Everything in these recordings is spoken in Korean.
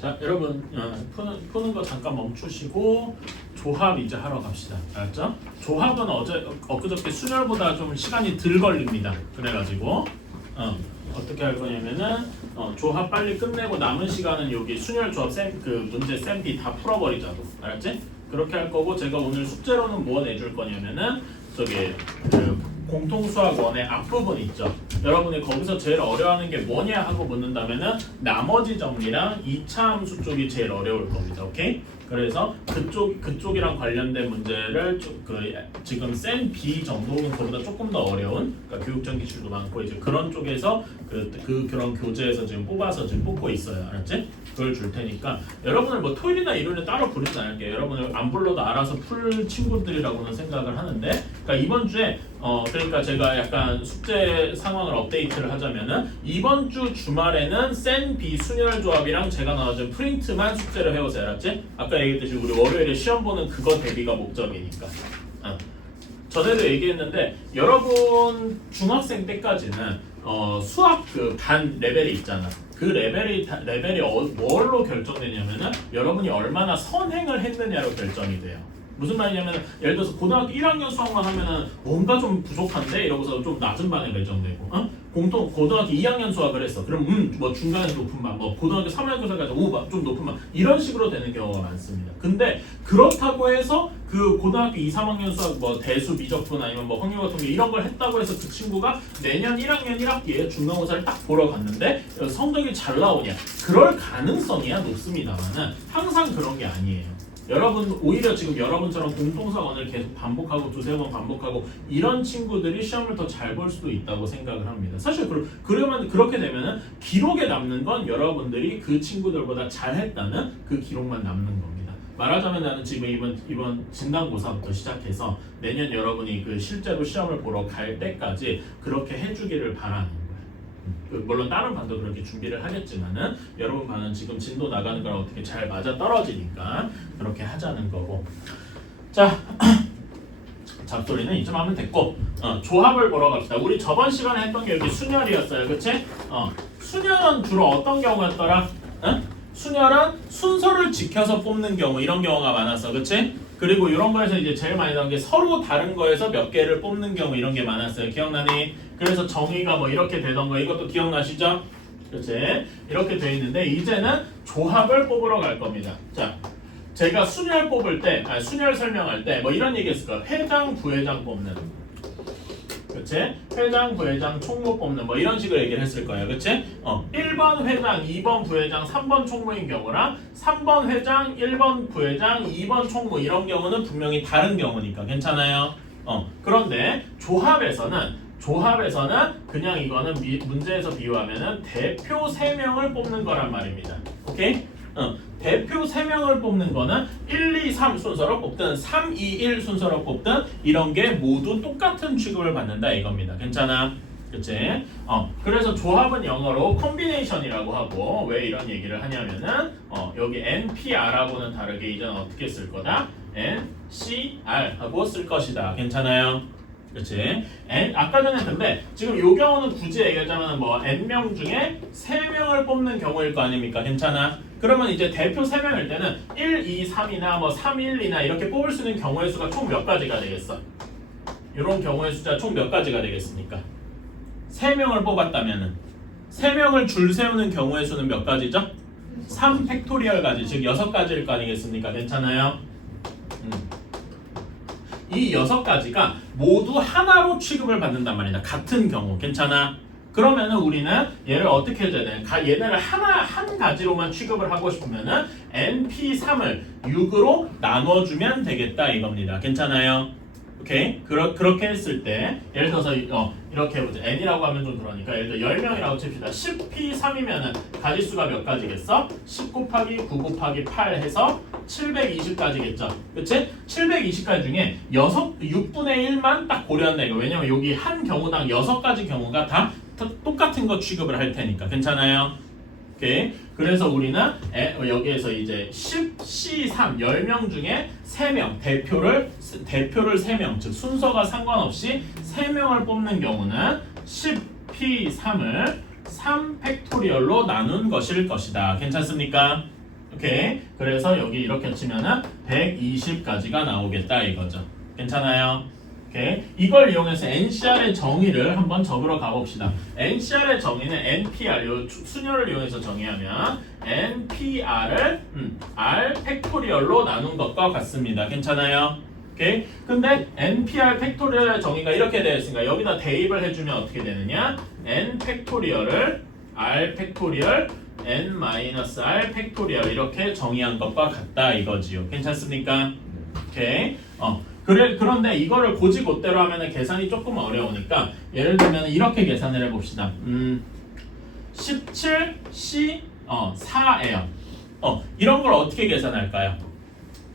자, 여러분 푸는 거 잠깐 멈추시고 조합 이제 하러 갑시다. 알았죠? 조합은 엊그저께 순열보다 좀 시간이 덜 걸립니다. 그래가지고 어떻게 할 거냐면은 조합 빨리 끝내고 남은 시간은 여기 순열 조합 문제 쌤비 다 풀어버리자고. 알았지? 그렇게 할 거고 제가 오늘 숙제로는 뭐 내줄 거냐면은 저기 공통수학 원의 앞부분 있죠. 여러분이 거기서 제일 어려워하는 게 뭐냐 하고 묻는다면은 나머지 정리랑 2차 함수 쪽이 제일 어려울 겁니다. 오케이? 그래서 그쪽이랑 관련된 문제를 지금 센 B 정도는 그보다 조금 더 어려운 그러니까 교육적 기출도 많고 이제 그런 쪽에서 그런 교재에서 지금 뽑아서 지금 뽑고 있어요. 알았지? 그걸 줄 테니까 여러분을 뭐 토요일이나 일요일에 따로 부르지 않을게요. 여러분을 안 불러도 알아서 풀 친구들이라고는 생각을 하는데 그러니까 이번 주에 그러니까 제가 약간 숙제 상황을 업데이트를 하자면은 이번 주 주말에는 센 B 순열 조합이랑 제가 나눠준 프린트만 숙제를 해오세요. 알았지? 아까 얘기했듯이 우리 월요일에 시험 보는 그거 대비가 목적이니까. 전에도 얘기했는데 여러분 중학생 때까지는 수학 반 레벨이 있잖아. 그 레벨이 뭘로 결정되냐면은 여러분이 얼마나 선행을 했느냐로 결정이 돼요. 무슨 말이냐면 예를 들어서 고등학교 1학년 수학만 하면은 뭔가 좀 부족한데 이러고서 좀 낮은 반에 배정되고 고등학교 2학년 수학을 했어. 그럼 뭐 중간에 높은 반, 뭐 고등학교 3학년 수학까지 좀 높은 반 이런 식으로 되는 경우가 많습니다. 근데 그렇다고 해서 그 고등학교 2, 3학년 수학 뭐 대수, 미적분 아니면 뭐 확률 통계 이런 걸 했다고 해서 그 친구가 내년 1학년 1학기에 중간고사를 딱 보러 갔는데 성적이 잘 나오냐? 그럴 가능성이야 높습니다만은 항상 그런 게 아니에요. 여러분 오히려 지금 여러분처럼 공통사원을 계속 반복하고 두세 번 반복하고 이런 친구들이 시험을 더 잘 볼 수도 있다고 생각을 합니다. 사실 그러면 그렇게 되면은 기록에 남는 건 여러분들이 그 친구들보다 잘했다는 그 기록만 남는 겁니다. 말하자면 나는 지금 이번 진단고사부터 시작해서 내년 여러분이 그 실제로 시험을 보러 갈 때까지 그렇게 해주기를 바라는 거예요. 물론 다른 반도 그렇게 준비를 하겠지만은 여러분 반은 지금 진도 나가는 걸 어떻게 잘 맞아 떨어지니까 그렇게 하자는 거고. 자, 잡소리는 이쯤 하면 됐고 조합을 보러 갑시다. 우리 저번 시간에 했던 게 여기 순열이었어요. 그치? 순열은 주로 어떤 경우였더라? 순열은 순서를 지켜서 뽑는 경우 이런 경우가 많았어. 그치? 그리고 이런 거에서 이제 제일 많이 나온 게 서로 다른 거에서 몇 개를 뽑는 경우 이런 게 많았어요. 기억나니? 그래서 정의가 뭐 이렇게 되던 거 이것도 기억나시죠? 그렇지? 이렇게 돼 있는데 이제는 조합을 뽑으러 갈 겁니다. 자, 제가 순열 뽑을 때, 순열 설명할 때 뭐 이런 얘기 했을 거야. 회장, 부회장 뽑는. 그치? 회장, 부회장, 총무 뽑는 뭐 이런 식으로 얘기를 했을 거예요. 그치? 1번 회장, 2번 부회장, 3번 총무인 경우랑 3번 회장, 1번 부회장, 2번 총무 이런 경우는 분명히 다른 경우니까 괜찮아요? 그런데 조합에서는 그냥 이거는 문제에서 비유하면은 대표 3명을 뽑는 거란 말입니다. 오케이? 대표 3명을 뽑는 거는 1, 2, 3 순서로 뽑든 3, 2, 1 순서로 뽑든 이런 게 모두 똑같은 취급을 받는다 이겁니다. 괜찮아? 그치? 그래서 조합은 영어로 콤비네이션이라고 하고 왜 이런 얘기를 하냐면은 여기 NPR하고는 다르게 이제는 어떻게 쓸 거다? NCR 하고 쓸 것이다. 괜찮아요? 그치? 아까 전에 근데 지금 요 경우는 굳이 얘기하자면 뭐 N명 중에 3명을 뽑는 경우일 거 아닙니까? 괜찮아? 그러면 이제 대표 3명일 때는 1, 2, 3이나 뭐 3, 1, 2나 이렇게 뽑을 수 있는 경우의 수가 총 몇 가지가 되겠어? 이런 경우의 숫자 총 몇 가지가 되겠습니까? 3명을 뽑았다면은 3명을 줄 세우는 경우의 수는 몇 가지죠? 3 팩토리얼 가지, 즉 6가지일 거 아니겠습니까? 괜찮아요? 이 6가지가 모두 하나로 취급을 받는단 말이다. 같은 경우. 괜찮아? 그러면은 우리는 얘를 어떻게 해줘야 돼? 얘네를 한 가지로만 취급을 하고 싶으면은 NP3을 6으로 나눠주면 되겠다 이겁니다. 괜찮아요? 오케이? 그렇게 했을 때 예를 들어서 이렇게 해보자. N이라고 하면 좀 그러니까 예를 들어 10명이라고 칩시다. 10P3이면은 가지수가 몇 가지겠어? 10 곱하기 9 곱하기 8 해서 720가지겠죠. 그치? 720가지 중에 6분의 1만 딱 고려한다 이거. 왜냐면 여기 한 경우당 6가지 경우가 다 똑같은 거 취급을 할 테니까. 괜찮아요? 오케이. 그래서 우리는 여기에서 이제 10C3 10명 중에 3명 대표를 3명 즉 순서가 상관없이 3명을 뽑는 경우는 10P3을 3 팩토리얼로 나눈 것일 것이다. 괜찮습니까? 오케이. 그래서 여기 이렇게 치면은 120까지가 나오겠다 이거죠. 괜찮아요? 오케이. 이걸 이용해서 NCR의 정의를 한번 적으러 가봅시다. NCR의 정의는 NPR, 요 순열을 이용해서 정의하면 NPR을 R 팩토리얼로 나눈 것과 같습니다. 괜찮아요? 오케이. 근데 NPR 팩토리얼의 정의가 이렇게 되어 있으니까 여기다 대입을 해주면 어떻게 되느냐? N 팩토리얼을 R 팩토리얼 N-R 팩토리얼 이렇게 정의한 것과 같다 이거지요. 괜찮습니까? 오케이. 그런데 이거를 고지고대로 하면 계산이 조금 어려우니까 예를 들면 이렇게 계산을 해봅시다. 17C 4예요. 이런 걸 어떻게 계산할까요?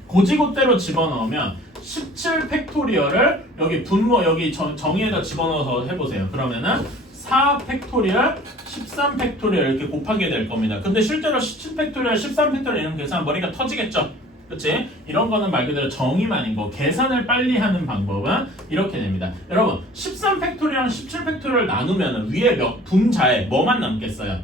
고지고대로 집어넣으면 17 팩토리얼을 여기 분모 여기 정의에다 집어넣어서 해보세요. 그러면은 4 팩토리얼 13 팩토리얼 이렇게 곱하게 될 겁니다. 근데 실제로 17 팩토리얼 13 팩토리얼 이런 계산 머리가 터지겠죠? 그치? 이런 거는 말 그대로 정의만인 거. 계산을 빨리 하는 방법은 이렇게 됩니다. 여러분 13 팩토리얼 17 팩토리얼 나누면 위에 몇 분자에 뭐만 남겠어요?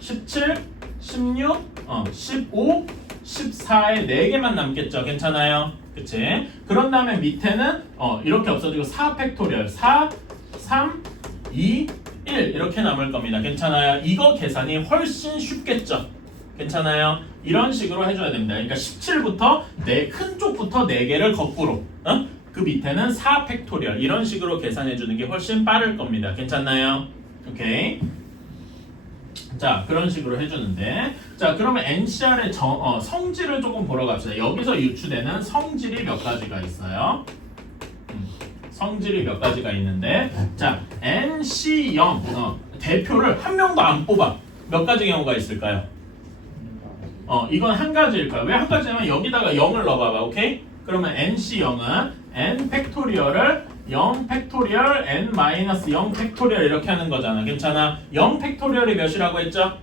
17, 16, 15, 14에 4개만 남겠죠. 괜찮아요? 그치? 그런 다음에 밑에는 이렇게 없어지고 4 팩토리얼 4, 3, 2, 1 이렇게 남을 겁니다. 괜찮아요? 이거 계산이 훨씬 쉽겠죠? 괜찮아요? 이런 식으로 해줘야 됩니다. 그러니까 17부터 큰 쪽부터 4개를 거꾸로 그 밑에는 4 팩토리얼 이런 식으로 계산해주는 게 훨씬 빠를 겁니다. 괜찮나요? 오케이. 자 그런 식으로 해주는데 자 그러면 NCR의 성질을 조금 보러 갑시다. 여기서 유추되는 성질이 몇 가지가 있어요. 성질이 몇 가지가 있는데 자 NC0 대표를 한 명도 안 뽑아. 몇 가지 경우가 있을까요? 이건 한 가지일 거야. 왜 한 가지냐면 여기다가 0을 넣어봐봐. 오케이? 그러면 NC0은 N 팩토리얼을 0 팩토리얼 N 마이너스 0 팩토리얼 이렇게 하는 거잖아. 괜찮아? 0 팩토리얼이 몇이라고 했죠?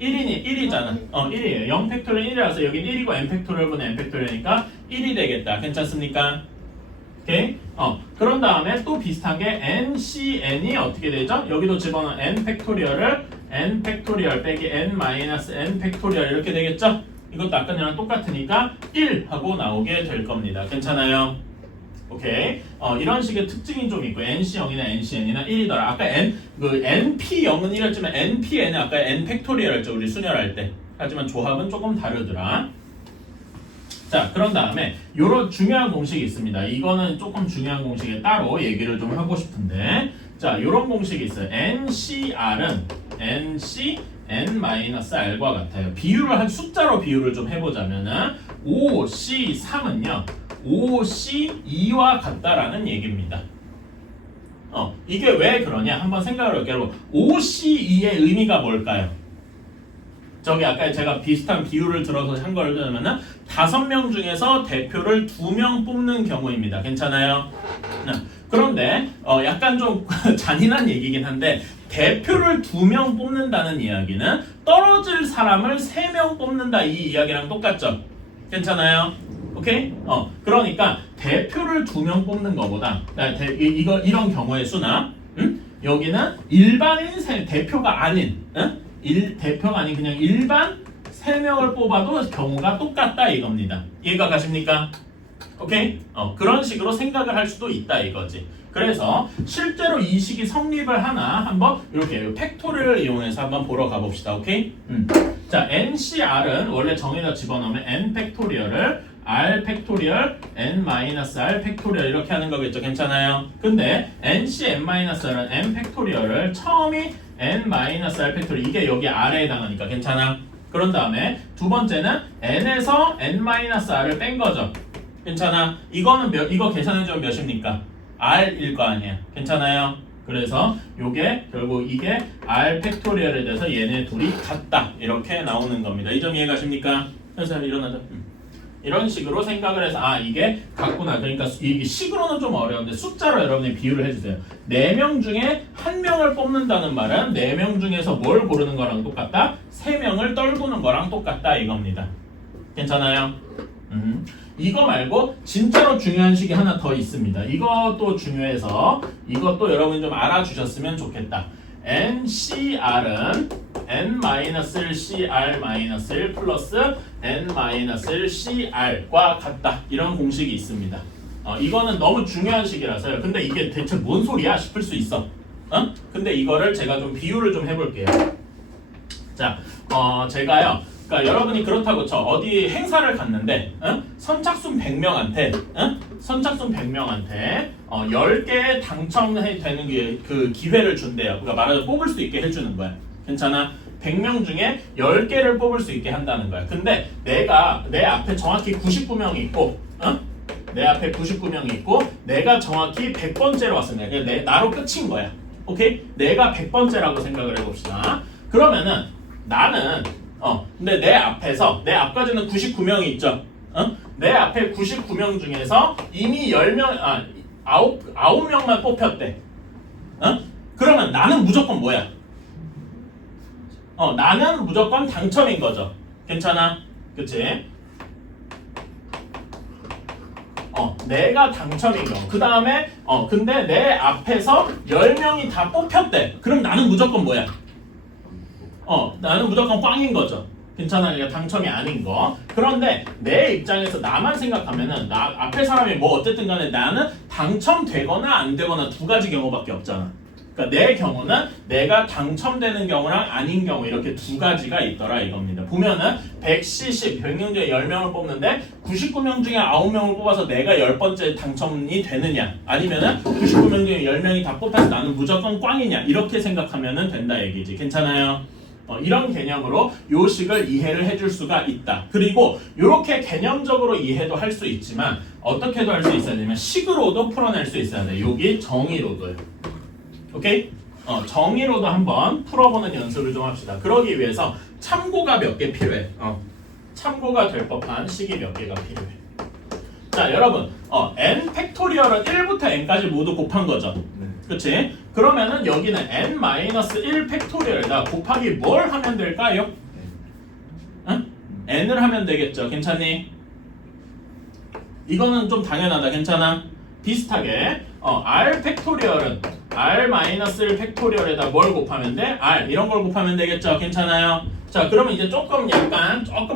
1이잖아. 1이에요. 0 팩토리얼 1이라서 여긴 1이고 N 팩토리얼분의 N 팩토리얼이니까 1이 되겠다. 괜찮습니까? 오케이? 그런 다음에 또 비슷하게 NCN이 어떻게 되죠? 여기도 집어넣은 N 팩토리얼을 N 팩토리얼 빼기 N 마이너스 N 팩토리얼 이렇게 되겠죠? 이것도 아까 전랑 똑같으니까 1 하고 나오게 될 겁니다. 괜찮아요? 오케이. 이런 식의 특징이 좀 있고 NC0이나 NCN이나 1이더라. 아까 NP0은 1이었지만 NPN은 아까 N 팩토리얼이었죠. 우리 순열할 때. 하지만 조합은 조금 다르더라. 자, 그런 다음에 요런 중요한 공식이 있습니다. 이거는 조금 중요한 공식에 따로 얘기를 좀 하고 싶은데 자, 요런 공식이 있어요. NCR은 NC N-R과 같아요. 비율을 한 숫자로 비율을 좀 해보자면은 OC3은요 5C2와 같다라는 얘기입니다. 이게 왜 그러냐? 한번 생각을 해볼게요. 여러분, 5C2의 의미가 뭘까요? 저기 아까 제가 비슷한 비율을 들어서 한 걸 들으면은 5명 중에서 대표를 2명 뽑는 경우입니다. 괜찮아요? 그런데 약간 좀 잔인한 얘기긴 한데 대표를 2명 뽑는다는 이야기는 떨어질 사람을 3명 뽑는다 이 이야기랑 똑같죠? 괜찮아요? 오케이? 그러니까 대표를 2명 뽑는 것보다 이런 경우의 수나 여기는 일반인 대표가 아닌 대표가 아닌 그냥 일반 3명을 뽑아도 경우가 똑같다 이겁니다. 이해가 가십니까? 오케이? 그런 식으로 생각을 할 수도 있다 이거지. 그래서 실제로 이 식이 성립을 하나 한번 이렇게 팩토리얼을 이용해서 한번 보러 가봅시다. 오케이? 자, NCR은 원래 정의에다 집어넣으면 N 팩토리얼을 R 팩토리얼 N-R 팩토리얼 이렇게 하는 거겠죠. 괜찮아요? 근데 NC-N-R은 N 팩토리얼을 처음이 N-R 팩토리얼 이게 여기 R에 해당하니까 괜찮아? 그런 다음에 두 번째는 N에서 N-R을 뺀 거죠. 괜찮아? 이거는 이거 계산해주면 몇입니까? R일 거 아니야. 괜찮아요? 그래서 요게 결국 이게 R 팩토리얼에 대해서 얘네 둘이 같다. 이렇게 나오는 겁니다. 이 점 이해가십니까? 현수야 일어나자. 이런 식으로 생각을 해서 이게 같구나. 그러니까 이게 식으로는 좀 어려운데 숫자로 여러분이 비유를 해주세요. 4명 중에 1명을 뽑는다는 말은 4명 중에서 뭘 고르는 거랑 똑같다? 3명을 떨구는 거랑 똑같다 이겁니다. 괜찮아요? 이거 말고 진짜로 중요한 식이 하나 더 있습니다. 이것도 중요해서 이것도 여러분이 좀 알아주셨으면 좋겠다. NCR은 n-1cr-1 플러스 n-1cr과 같다. 이런 공식이 있습니다. 이거는 너무 중요한 식이라서요. 근데 이게 대체 뭔 소리야 싶을 수 있어. 근데 이거를 제가 좀 비유를 좀 해볼게요. 자, 제가요. 그러니까 여러분이 그렇다고 쳐. 어디 행사를 갔는데 선착순 100명한테 선착순 100명한테 10개 당첨되는 그 기회를 준대요. 그러니까 말하자면 뽑을 수 있게 해주는 거야. 괜찮아? 100명 중에 10개를 뽑을 수 있게 한다는 거야. 근데 내가 내 앞에 정확히 99명이 있고 내 앞에 99명이 있고 내가 정확히 100번째로 왔습니다. 그러니까 나로 끝인 거야. 오케이? 내가 100번째라고 생각을 해봅시다. 그러면은 나는 근데 내 앞까지는 99명이 있죠. 내 앞에 99명 중에서 이미 9명만 뽑혔대. 그러면 나는 무조건 뭐야? 나는 무조건 당첨인 거죠. 괜찮아? 그치? 내가 당첨인 경우. 그 다음에, 근데 내 앞에서 10명이 다 뽑혔대. 그럼 나는 무조건 뭐야? 나는 무조건 꽝인 거죠. 괜찮아? 그러니까 당첨이 아닌 거. 그런데 내 입장에서 나만 생각하면은, 앞에 사람이 뭐 어쨌든 간에 나는 당첨되거나 안 되거나 두 가지 경우밖에 없잖아. 그러니까 내 경우는 내가 당첨되는 경우랑 아닌 경우 이렇게 두 가지가 있더라 이겁니다. 보면은 100명 중에 10명을 뽑는데 99명 중에 9명을 뽑아서 내가 10번째 당첨이 되느냐 아니면은 99명 중에 10명이 다 뽑혀서 나는 무조건 꽝이냐 이렇게 생각하면은 된다 얘기지. 괜찮아요? 이런 개념으로 요 식을 이해를 해줄 수가 있다. 그리고 이렇게 개념적으로 이해도 할 수 있지만 어떻게도 할 수 있어야 되냐면 식으로도 풀어낼 수 있어야 돼. 여기 정의로도요. 오케이? 정의로도 한번 풀어보는 연습을 좀 합시다. 그러기 위해서 참고가 몇 개 필요해. 참고가 될 법한 식이 몇 개가 필요해. 자, 여러분, n 팩토리얼은 1부터 n까지 모두 곱한 거죠. 그치? 그러면은 여기는 n-1 팩토리얼에다 곱하기 뭘 하면 될까요? n을 하면 되겠죠. 괜찮니? 이거는 좀 당연하다. 괜찮아? 비슷하게 r 팩토리얼은 r-1 팩토리얼에다 뭘 곱하면 돼? r 이런 걸 곱하면 되겠죠? 괜찮아요? 자, 그러면 이제 조금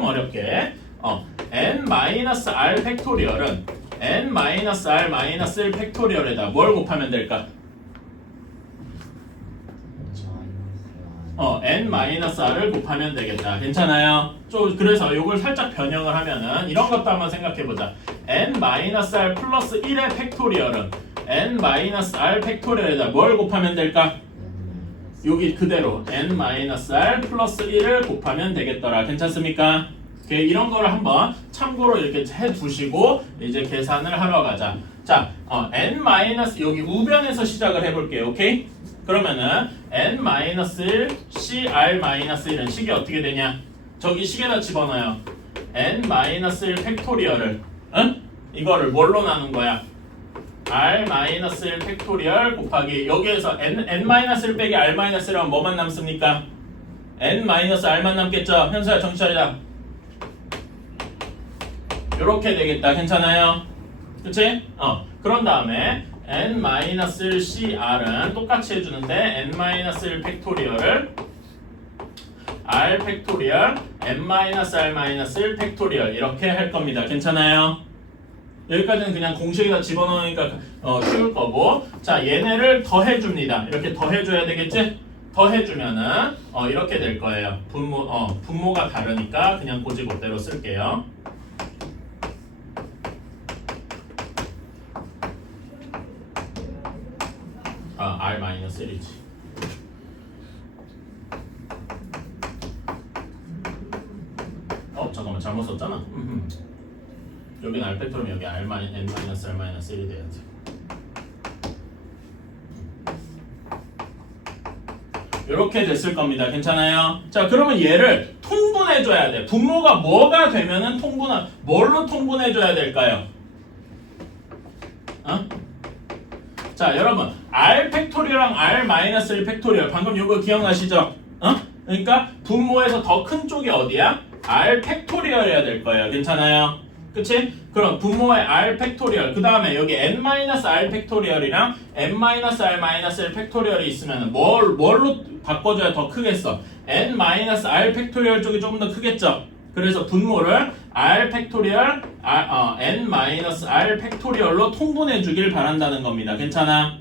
어렵게 n-r 팩토리얼은 n-r-1 팩토리얼에다 뭘 곱하면 될까? n-r을 곱하면 되겠다. 괜찮아요? 그래서 이걸 살짝 변형을 하면은 이런 것도 한번 생각해보자. n-r 플러스 1의 팩토리얼은 n-r 팩토리얼에다 뭘 곱하면 될까? 여기 그대로 n-r 플러스 1을 곱하면 되겠더라. 괜찮습니까? 이런 거를 한번 참고로 이렇게 해두시고 이제 계산을 하러 가자. 자, n- 여기 우변에서 시작을 해볼게요. 오케이? 그러면은 n-1 cr-1은 식이 어떻게 되냐? 저기 식에다 집어넣어요. n-1 팩토리얼을 이거를 뭘로 나눈 거야? r-1 팩토리얼 곱하기 여기에서 n-1 빼기 r-1이라면 뭐만 남습니까? n-r만 남겠죠? 현수야 정신 차리자. 요렇게 되겠다. 괜찮아요? 그치? 그런 다음에 n-cr은 똑같이 해주는데 n-1 팩토리얼을 r 팩토리얼 n-r-1 팩토리얼 이렇게 할 겁니다. 괜찮아요? 여기까지는 그냥 공식에다 집어넣으니까 쉬울 거고, 자 얘네를 더해줍니다. 이렇게 더해줘야 되겠지? 더해주면은 이렇게 될 거예요. 분모가 다르니까 그냥 고지고대로 쓸게요. r-1이지. 잠깐만 잘못 썼잖아. 여기는 r 팩토리면 여기 n-r-1이 돼야지. 이렇게 됐을 겁니다. 괜찮아요? 자, 그러면 얘를 통분해줘야 돼. 분모가 뭐가 되면은 뭘로 통분해줘야 될까요? 자, 여러분 r 팩토리얼랑 r-1 팩토리얼 방금 이거 기억나시죠? 그러니까 분모에서 더 큰 쪽이 어디야? r 팩토리얼이어야 될 거예요. 괜찮아요? 그치? 그럼 분모의 r 팩토리얼 그 다음에 여기 n-r 팩토리얼이랑 n-r-1 팩토리얼이 있으면 뭘로 바꿔줘야 더 크겠어? n-r 팩토리얼 쪽이 조금 더 크겠죠? 그래서 분모를 r 팩토리얼 n-r 팩토리얼로 통분해 주길 바란다는 겁니다. 괜찮아?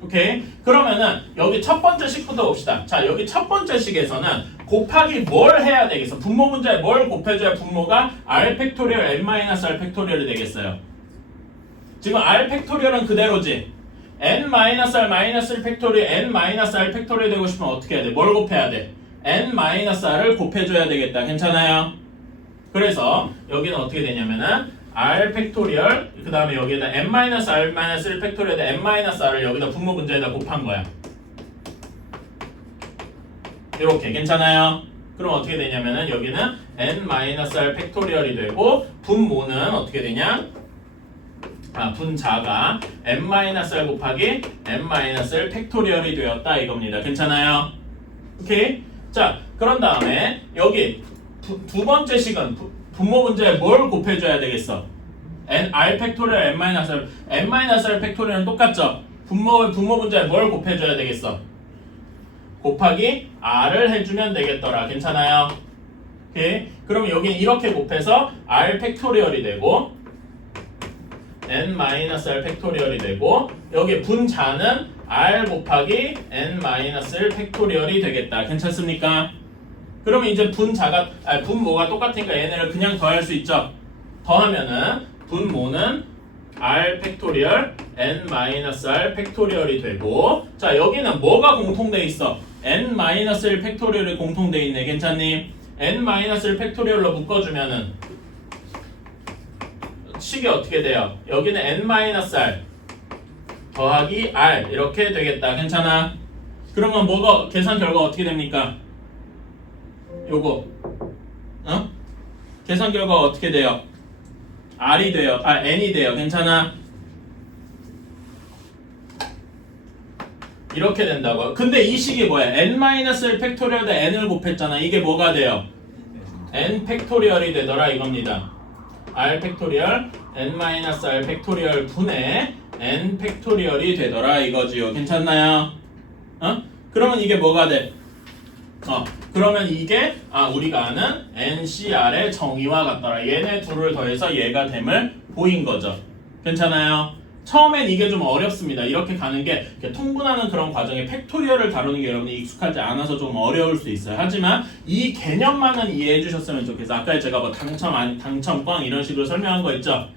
오케이? 그러면은 여기 첫 번째 식부터 봅시다. 자, 여기 첫 번째 식에서는 곱하기 뭘 해야 되겠어? 분모 문제에 뭘 곱해줘야 분모가 r 팩토리얼 n-r 팩토리얼이 되겠어요? 지금 r 팩토리얼은 그대로지. n-r 팩토리얼 n-r 팩토리얼 되고 싶으면 어떻게 해야 돼? 뭘 곱해야 돼? n-r을 곱해줘야 되겠다. 괜찮아요? 그래서 여기는 어떻게 되냐면은 r 팩토리얼 그 다음에 여기에다 n-r 팩토리얼 n-r을 여기다 분모 문제에다 곱한 거야. 이렇게 괜찮아요? 그럼 어떻게 되냐면은 여기는 n-r 팩토리얼이 되고 분모는 어떻게 되냐? 분자가 n-r 곱하기 n-r 팩토리얼이 되었다 이겁니다. 괜찮아요? 오케이? 자, 그런 다음에 여기 두 번째 식은 분모 문제에 뭘 곱해줘야 되겠어? r 팩토리얼 n-r 팩토리얼은 똑같죠? 분모 문제에 뭘 곱해줘야 되겠어? 곱하기 r을 해주면 되겠더라. 괜찮아요? 오케이? 그럼 여기 이렇게 곱해서 r 팩토리얼이 되고 n-r 팩토리얼이 되고 여기 분자는 r 곱하기 n-r 팩토리얼이 되겠다. 괜찮습니까? 그러면 이제 분모가 똑같으니까 얘네를 그냥 더할 수 있죠? 더하면은 분모는 r 팩토리얼 n-r 팩토리얼이 되고 자 여기는 뭐가 공통돼 있어? n-1 팩토리얼이 공통돼 있네. 괜찮니? n-1 팩토리얼로 묶어주면은 식이 어떻게 돼요? 여기는 n-r 더하기 r 이렇게 되겠다. 괜찮아? 그러면 뭐가 계산 결과 어떻게 됩니까? 요거 계산 결과 어떻게 돼요? r이 돼요. n이 돼요. 괜찮아? 이렇게 된다고요. 근데 이 식이 뭐야? n-1 팩토리얼에 n을 곱했잖아. 이게 뭐가 돼요? n 팩토리얼이 되더라 이겁니다. r 팩토리얼 n-r 팩토리얼 분의 n 팩토리얼이 되더라 이거지요. 괜찮나요? 그러면 이게 뭐가 돼? 그러면 이게 우리가 아는 NCR의 정의와 같더라. 얘네 둘을 더해서 얘가 됨을 보인 거죠. 괜찮아요? 처음엔 이게 좀 어렵습니다. 이렇게 가는 게 통분하는 그런 과정에 팩토리얼을 다루는 게 여러분이 익숙하지 않아서 좀 어려울 수 있어요. 하지만 이 개념만은 이해해 주셨으면 좋겠어. 아까 제가 뭐 당첨 꽝 이런 식으로 설명한 거 있죠?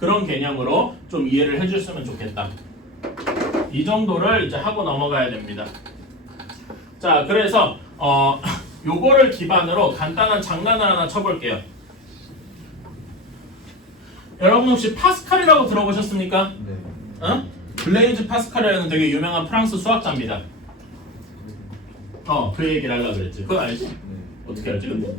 그런 개념으로 좀 이해를 해 줬으면 좋겠다. 이 정도를 이제 하고 넘어가야 됩니다. 자, 그래서 요거를 기반으로 간단한 장난을 하나 쳐볼게요. 여러분 혹시 파스칼이라고 들어보셨습니까? 네. 블레이즈 파스칼이라는 되게 유명한 프랑스 수학자입니다. 그 얘기를 하려고 그랬지. 그거 알지? 네. 어떻게 알지? 근데?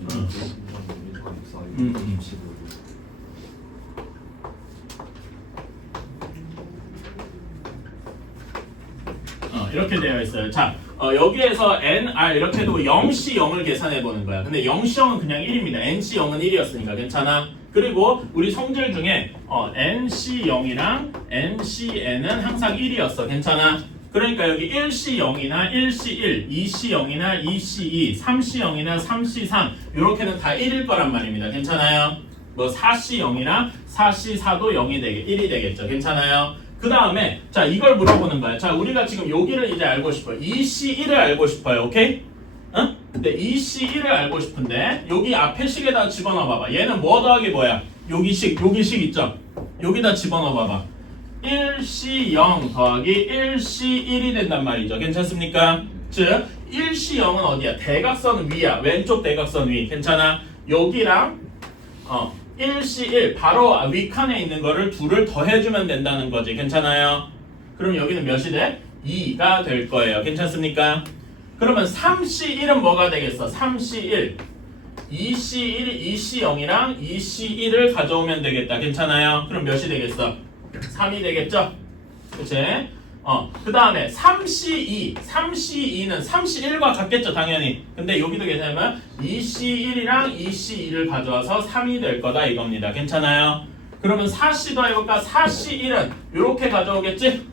이렇게 되어 있어요. 자, 여기에서 nr 이렇게 해도 0c 0을 계산해 보는 거야. 근데 0c 0은 그냥 1입니다. nc 0은 1이었으니까 괜찮아. 그리고 우리 성질 중에 nc 0이랑 ncn은 항상 1이었어. 괜찮아. 그러니까 여기 1c 0이나 1c 1, 2c 0이나 2c 2, 3c 0이나 3c 3 이렇게는 다 1일 거란 말입니다. 괜찮아요? 뭐 4c 0이나 4c 4도 1이 되겠죠. 괜찮아요? 그 다음에 자 이걸 물어보는 거야. 자 우리가 지금 여기를 이제 알고 싶어요. 2C1을 알고 싶어요. 오케이? 근데 2C1을 알고 싶은데 여기 앞에 식에다 집어넣어 봐봐. 얘는 뭐 더하기 뭐야? 여기 식 있죠? 여기다 집어넣어 봐봐. 1C0 더하기 1C1이 된단 말이죠. 괜찮습니까? 즉 1C0은 어디야? 대각선 위야. 왼쪽 대각선 위. 괜찮아? 여기랑 1C1 바로 윗칸에 있는 거를 둘을 더해주면 된다는 거지. 괜찮아요? 그럼 여기는 몇이 돼? 2가 될 거예요. 괜찮습니까? 그러면 3C1은 뭐가 되겠어? 3C1 2C0이랑 2C1을 가져오면 되겠다. 괜찮아요? 그럼 몇이 되겠어? 3이 되겠죠? 그치? 그 다음에 3C2는 3C1과 같겠죠 당연히. 근데 여기도 계산하면 2C1이랑 2C2를 가져와서 3이 될 거다 이겁니다. 괜찮아요? 그러면 4C 더해볼까? 4C1은 이렇게 가져오겠지?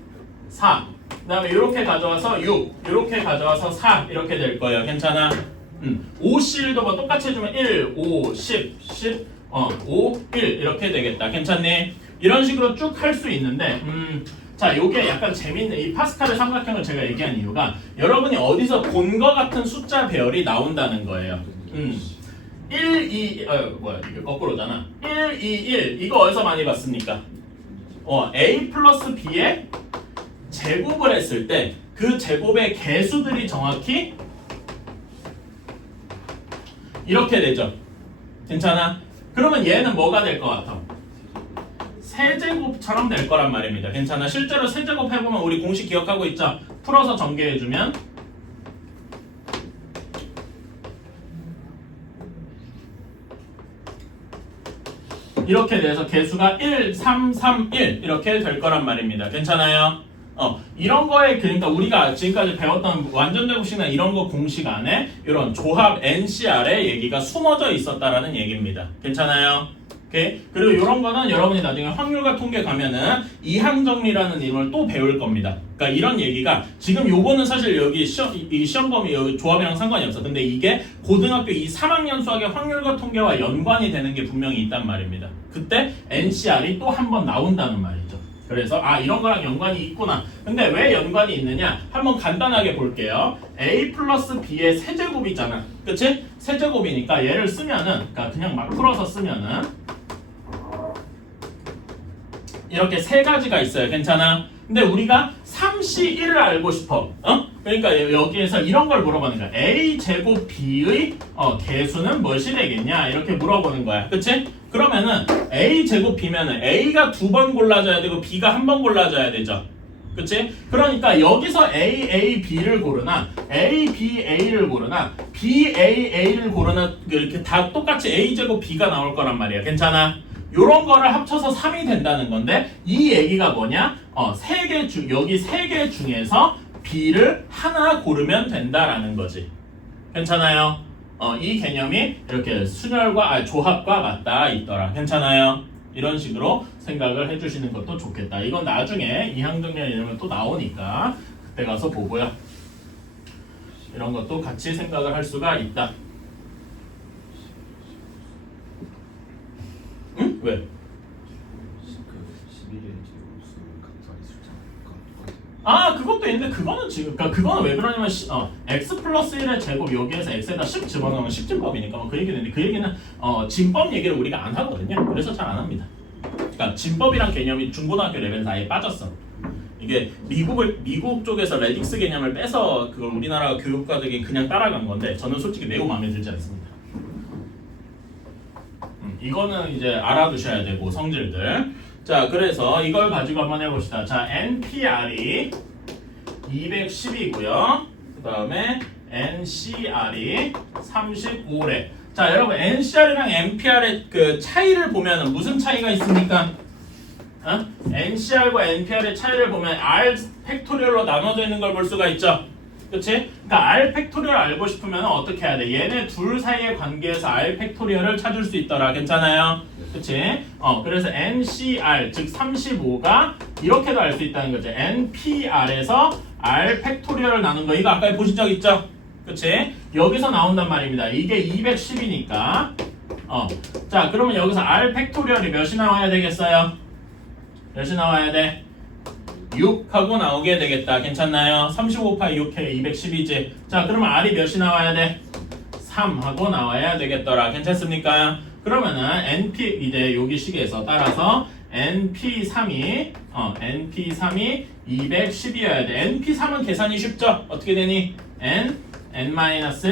4. 그 다음에 이렇게 가져와서 6, 이렇게 가져와서 4 이렇게 될 거예요. 괜찮아? 5C1도 뭐 똑같이 해주면 1, 5, 10, 5, 1 이렇게 되겠다. 괜찮니? 이런 식으로 쭉 할 수 있는데 자, 요게 약간 재밌는 이 파스칼의 삼각형을 제가 얘기한 이유가 여러분이 어디서 본 거 같은 숫자 배열이 나온다는 거예요. 1, 2, 뭐야 이게 거꾸로잖아. 1, 2, 1 이거 어디서 많이 봤습니까? A 플러스 B의 제곱을 했을 때 그 제곱의 개수들이 정확히 이렇게 되죠. 괜찮아? 그러면 얘는 뭐가 될 것 같아? 세제곱처럼 될 거란 말입니다. 괜찮아? 실제로 세제곱 해보면 우리 공식 기억하고 있죠? 풀어서 전개해주면 이렇게 돼서 개수가 1, 3, 3, 1 이렇게 될 거란 말입니다. 괜찮아요? 이런 거에 그러니까 우리가 지금까지 배웠던 완전제곱식이나 이런 거 공식 안에 이런 조합 NCR의 얘기가 숨어져 있었다라는 얘기입니다. 괜찮아요? 오케이? 그리고 이런 거는 여러분이 나중에 확률과 통계 가면은 이항정리라는 이름을 또 배울 겁니다. 그러니까 이런 얘기가 지금 요거는 사실 여기 이 시험 범위 여기 조합이랑 상관이 없어. 근데 이게 고등학교 이 3학년 수학의 확률과 통계와 연관이 되는 게 분명히 있단 말입니다. 그때 NCR이 또 한 번 나온다는 말이죠. 그래서 이런 거랑 연관이 있구나. 근데 왜 연관이 있느냐? 한번 간단하게 볼게요. A 플러스 B의 세제곱이잖아. 그치? 세제곱이니까 얘를 쓰면은 그러니까 그냥 막 풀어서 쓰면은 이렇게 세 가지가 있어요. 괜찮아? 근데 우리가 3C1을 알고 싶어. 그러니까 여기에서 이런 걸 물어보는 거야. A 제곱 B의 개수는 무엇이 되겠냐? 이렇게 물어보는 거야. 그치? 그러면은 A 제곱 B면은 A가 2번 골라져야 되고 B가 1번 골라져야 되죠. 그치? 그러니까 여기서 A, B를 고르나 A, B, A를 고르나 B, A를 고르나 이렇게 다 똑같이 A 제곱 B가 나올 거란 말이야. 괜찮아? 요런 거를 합쳐서 3이 된다는 건데 이 얘기가 뭐냐? 여기 세 개 중에서 B를 하나 고르면 된다라는 거지. 괜찮아요? 이 개념이 이렇게 순열과 조합과 맞닿아 있더라. 괜찮아요? 이런 식으로 생각을 해주시는 것도 좋겠다. 이건 나중에 이항정리 이러면 또 나오니까 그때 가서 보고요. 이런 것도 같이 생각을 할 수가 있다. 응? 왜? 그것도 있는데 그거는 지금 그거는 왜 그러냐면 x 플러스 1의 제곱 여기에서 x에다 10 집어넣으면 10진법이니까 그 얘기는 있는데 그 얘기는 진법 얘기를 우리가 안 하거든요. 그래서 잘 안 합니다. 그러니까 진법이란 개념이 중고등학교 레벨에서 아예 빠졌어. 이게 미국 쪽에서 레딕스 개념을 빼서 그걸 우리나라 교육과들이 그냥 따라간 건데 저는 솔직히 매우 마음에 들지 않습니다. 이거는 이제 알아두셔야 되고 성질들. 자, 그래서 이걸 가지고 한번 해봅시다. 자, NPR이 210이고요. 그 다음에 NCR이 35래. 자, 여러분 NCR이랑 NPR의 그 차이를 보면 무슨 차이가 있습니까? NCR과 NPR의 차이를 보면 R 팩토리얼로 나눠져 있는 걸 볼 수가 있죠. 그치? 그러니까 R 팩토리얼 알고 싶으면 어떻게 해야 돼? 얘네 둘 사이의 관계에서 R 팩토리얼을 찾을 수 있더라. 괜찮아요? 그치? 그래서 NCR 즉 35가 이렇게도 알 수 있다는 거지. NPR에서 R 팩토리얼을 나눈 거 이거 아까 보신 적 있죠? 그치? 여기서 나온단 말입니다. 이게 210이니까 자 그러면 여기서 R 팩토리얼이 몇이 나와야 되겠어요? 몇이 나와야 돼? 6하고 나오게 되겠다. 괜찮나요? 35 곱하기 6해 210이지. 자 그러면 R이 몇이 나와야 돼? 3하고 나와야 되겠더라. 괜찮습니까? 그러면은 NP 이제 여기 식에서 따라서 NP3이 210이어야 돼. NP3은 계산이 쉽죠? 어떻게 되니? N-2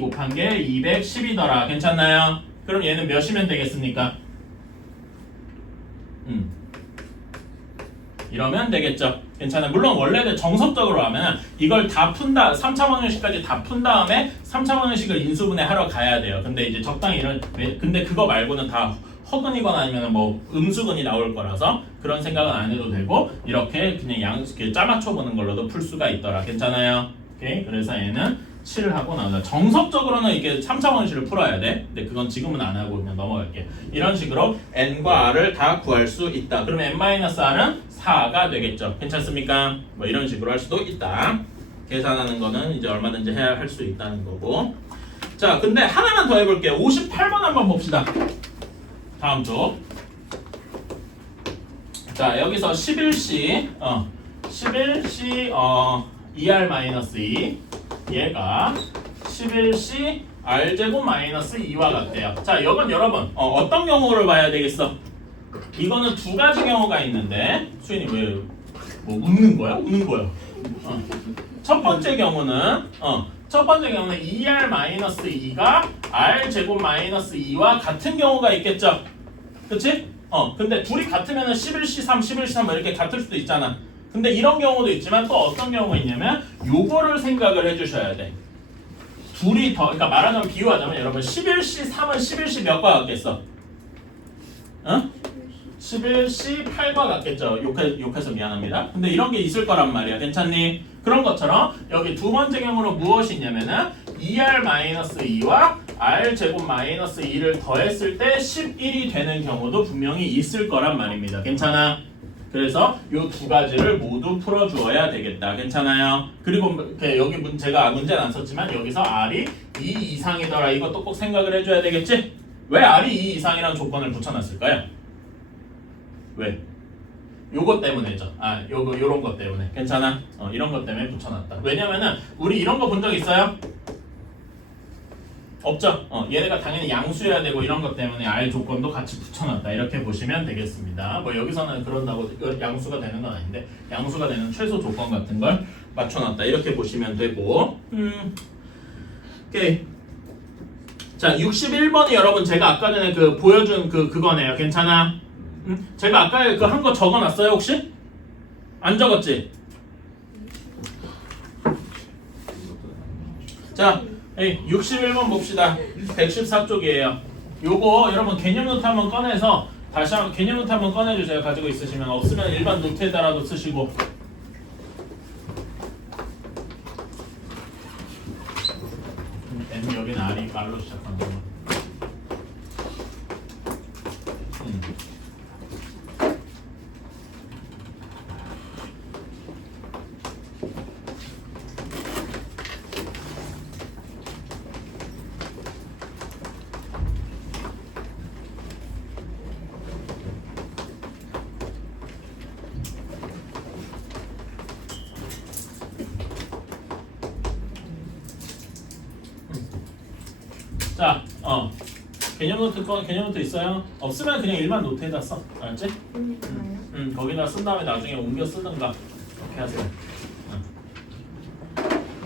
곱한 게 210이더라. 괜찮나요? 그럼 얘는 몇이면 되겠습니까? 이러면 되겠죠. 괜찮아. 물론 원래는 정석적으로 하면 이걸 다 푼다 3차 방정식까지 다 푼 다음에 3차 방정식을 인수분해 하러 가야 돼요. 근데 이제 적당히 근데 그거 말고는 다 허근이거나 아니면 뭐 음수근이 나올 거라서 그런 생각은 안 해도 되고 이렇게 그냥 짜맞춰 보는 걸로도 풀 수가 있더라. 괜찮아요? 오케이. 그래서 얘는 7을 하고 나오자. 정석적으로는 이게 3차 원시를 풀어야 돼. 근데 그건 지금은 안 하고 그냥 넘어갈게. 이런 식으로 n과 r을 다 구할 수 있다. 그러면 n-r은 4가 되겠죠. 괜찮습니까? 뭐 이런 식으로 할 수도 있다. 계산하는 거는 이제 얼마든지 해야 할 수 있다는 거고. 자, 근데 하나만 더 해볼게요. 58번 한번 봅시다. 다음 쪽. 자, 여기서 11C 2R-2 얘가 11C R제곱 마이너스 2와 같대요. 자, 이건 여러분 어떤 경우를 봐야 되겠어? 이거는 두 가지 경우가 있는데 수인이 왜 뭐 웃는 거야? 웃는 거야. 첫 번째 경우는 2R-2가 R제곱 마이너스 2와 같은 경우가 있겠죠? 그치? 근데 둘이 같으면은 11C3, 11C3 뭐 이렇게 같을 수도 있잖아. 근데 이런 경우도 있지만 또 어떤 경우가 있냐면 요거를 생각을 해주셔야 돼. 둘이 더, 그러니까 말하자면 비유하자면 여러분 11C3은 11C 몇과 같겠어? 11C8과 같겠죠. 욕해서 미안합니다. 근데 이런 게 있을 거란 말이야. 괜찮니? 그런 것처럼 여기 두 번째 경우는 무엇이 있냐면은 2R-2와 R제곱 마이너스 2를 더했을 때 11이 되는 경우도 분명히 있을 거란 말입니다. 괜찮아? 그래서 이 두 가지를 모두 풀어주어야 되겠다. 괜찮아요? 그리고 여기 제가 문제는 안 썼지만 여기서 R이 2 이상이더라. 이것도 꼭 생각을 해줘야 되겠지? 왜 R이 2 이상이라는 조건을 붙여놨을까요? 왜? 요것 때문에죠. 요런 것 때문에. 괜찮아? 이런 것 때문에 붙여놨다. 왜냐면은 우리 이런 거 본 적 있어요? 없죠? 얘네가 당연히 양수여야 되고 이런 것 때문에 R 조건도 같이 붙여놨다. 이렇게 보시면 되겠습니다. 뭐 여기서는 그런다고 양수가 되는 건 아닌데 양수가 되는 최소 조건 같은 걸 맞춰놨다. 이렇게 보시면 되고 오케이. 자, 61번이 여러분 제가 아까 전에 보여준 그거네요. 괜찮아? 제가 아까 한 거 적어놨어요 혹시? 안 적었지? 자, 61번 봅시다. 114쪽이에요. 요거 여러분 개념 노트 한번 꺼내서 다시 한번 개념 노트 한번 꺼내주세요. 가지고 있으시면. 없으면 일반 노트에다라도 쓰시고. 여기는 R이 말로 시작한 거. 자, 개념 노트 있어요? 없으면 그냥 일반 노트에다 써. 알았지? 거기다 쓴 다음에 나중에 옮겨 쓰든가 그렇게 하세요.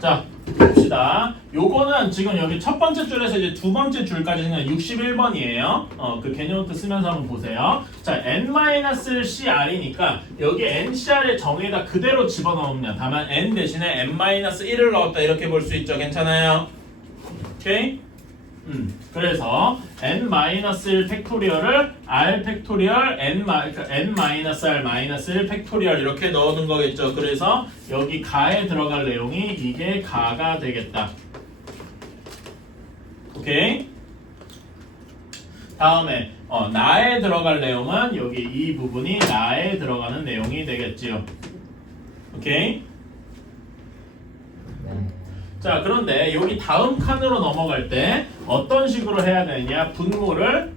자, 봅시다. 요거는 지금 여기 첫 번째 줄에서 이제 두 번째 줄까지는 61번이에요. 그 개념 노트 쓰면서 한번 보세요. 자, n-cr이니까 여기 ncr의 정의가 그대로 집어넣으면 다만 n 대신에 n-1을 넣었다 이렇게 볼 수 있죠. 괜찮아요? 오케이? 그래서 n-1 팩토리얼을 r 팩토리얼 n-r 마이너스 1 팩토리얼 이렇게 넣는 거겠죠. 그래서 여기 가에 들어갈 내용이 이게 가가 되겠다. 오케이? 다음에 나에 들어갈 내용은 여기 이 부분이 나에 들어가는 내용이 되겠지요. 오케이? 자, 그런데 여기 다음 칸으로 넘어갈 때 어떤 식으로 해야 되느냐? 분모를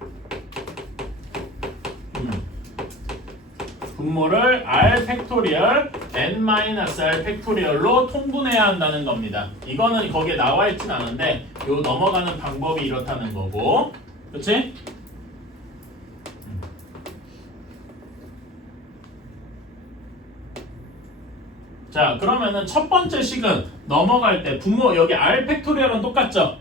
r 팩토리얼 n-r 팩토리얼로 통분해야 한다는 겁니다. 이거는 거기에 나와 있진 않은데 요 넘어가는 방법이 이렇다는 거고, 그렇지? 자, 그러면은 첫 번째 식은 넘어갈 때 분모 여기 r 팩토리얼은 똑같죠?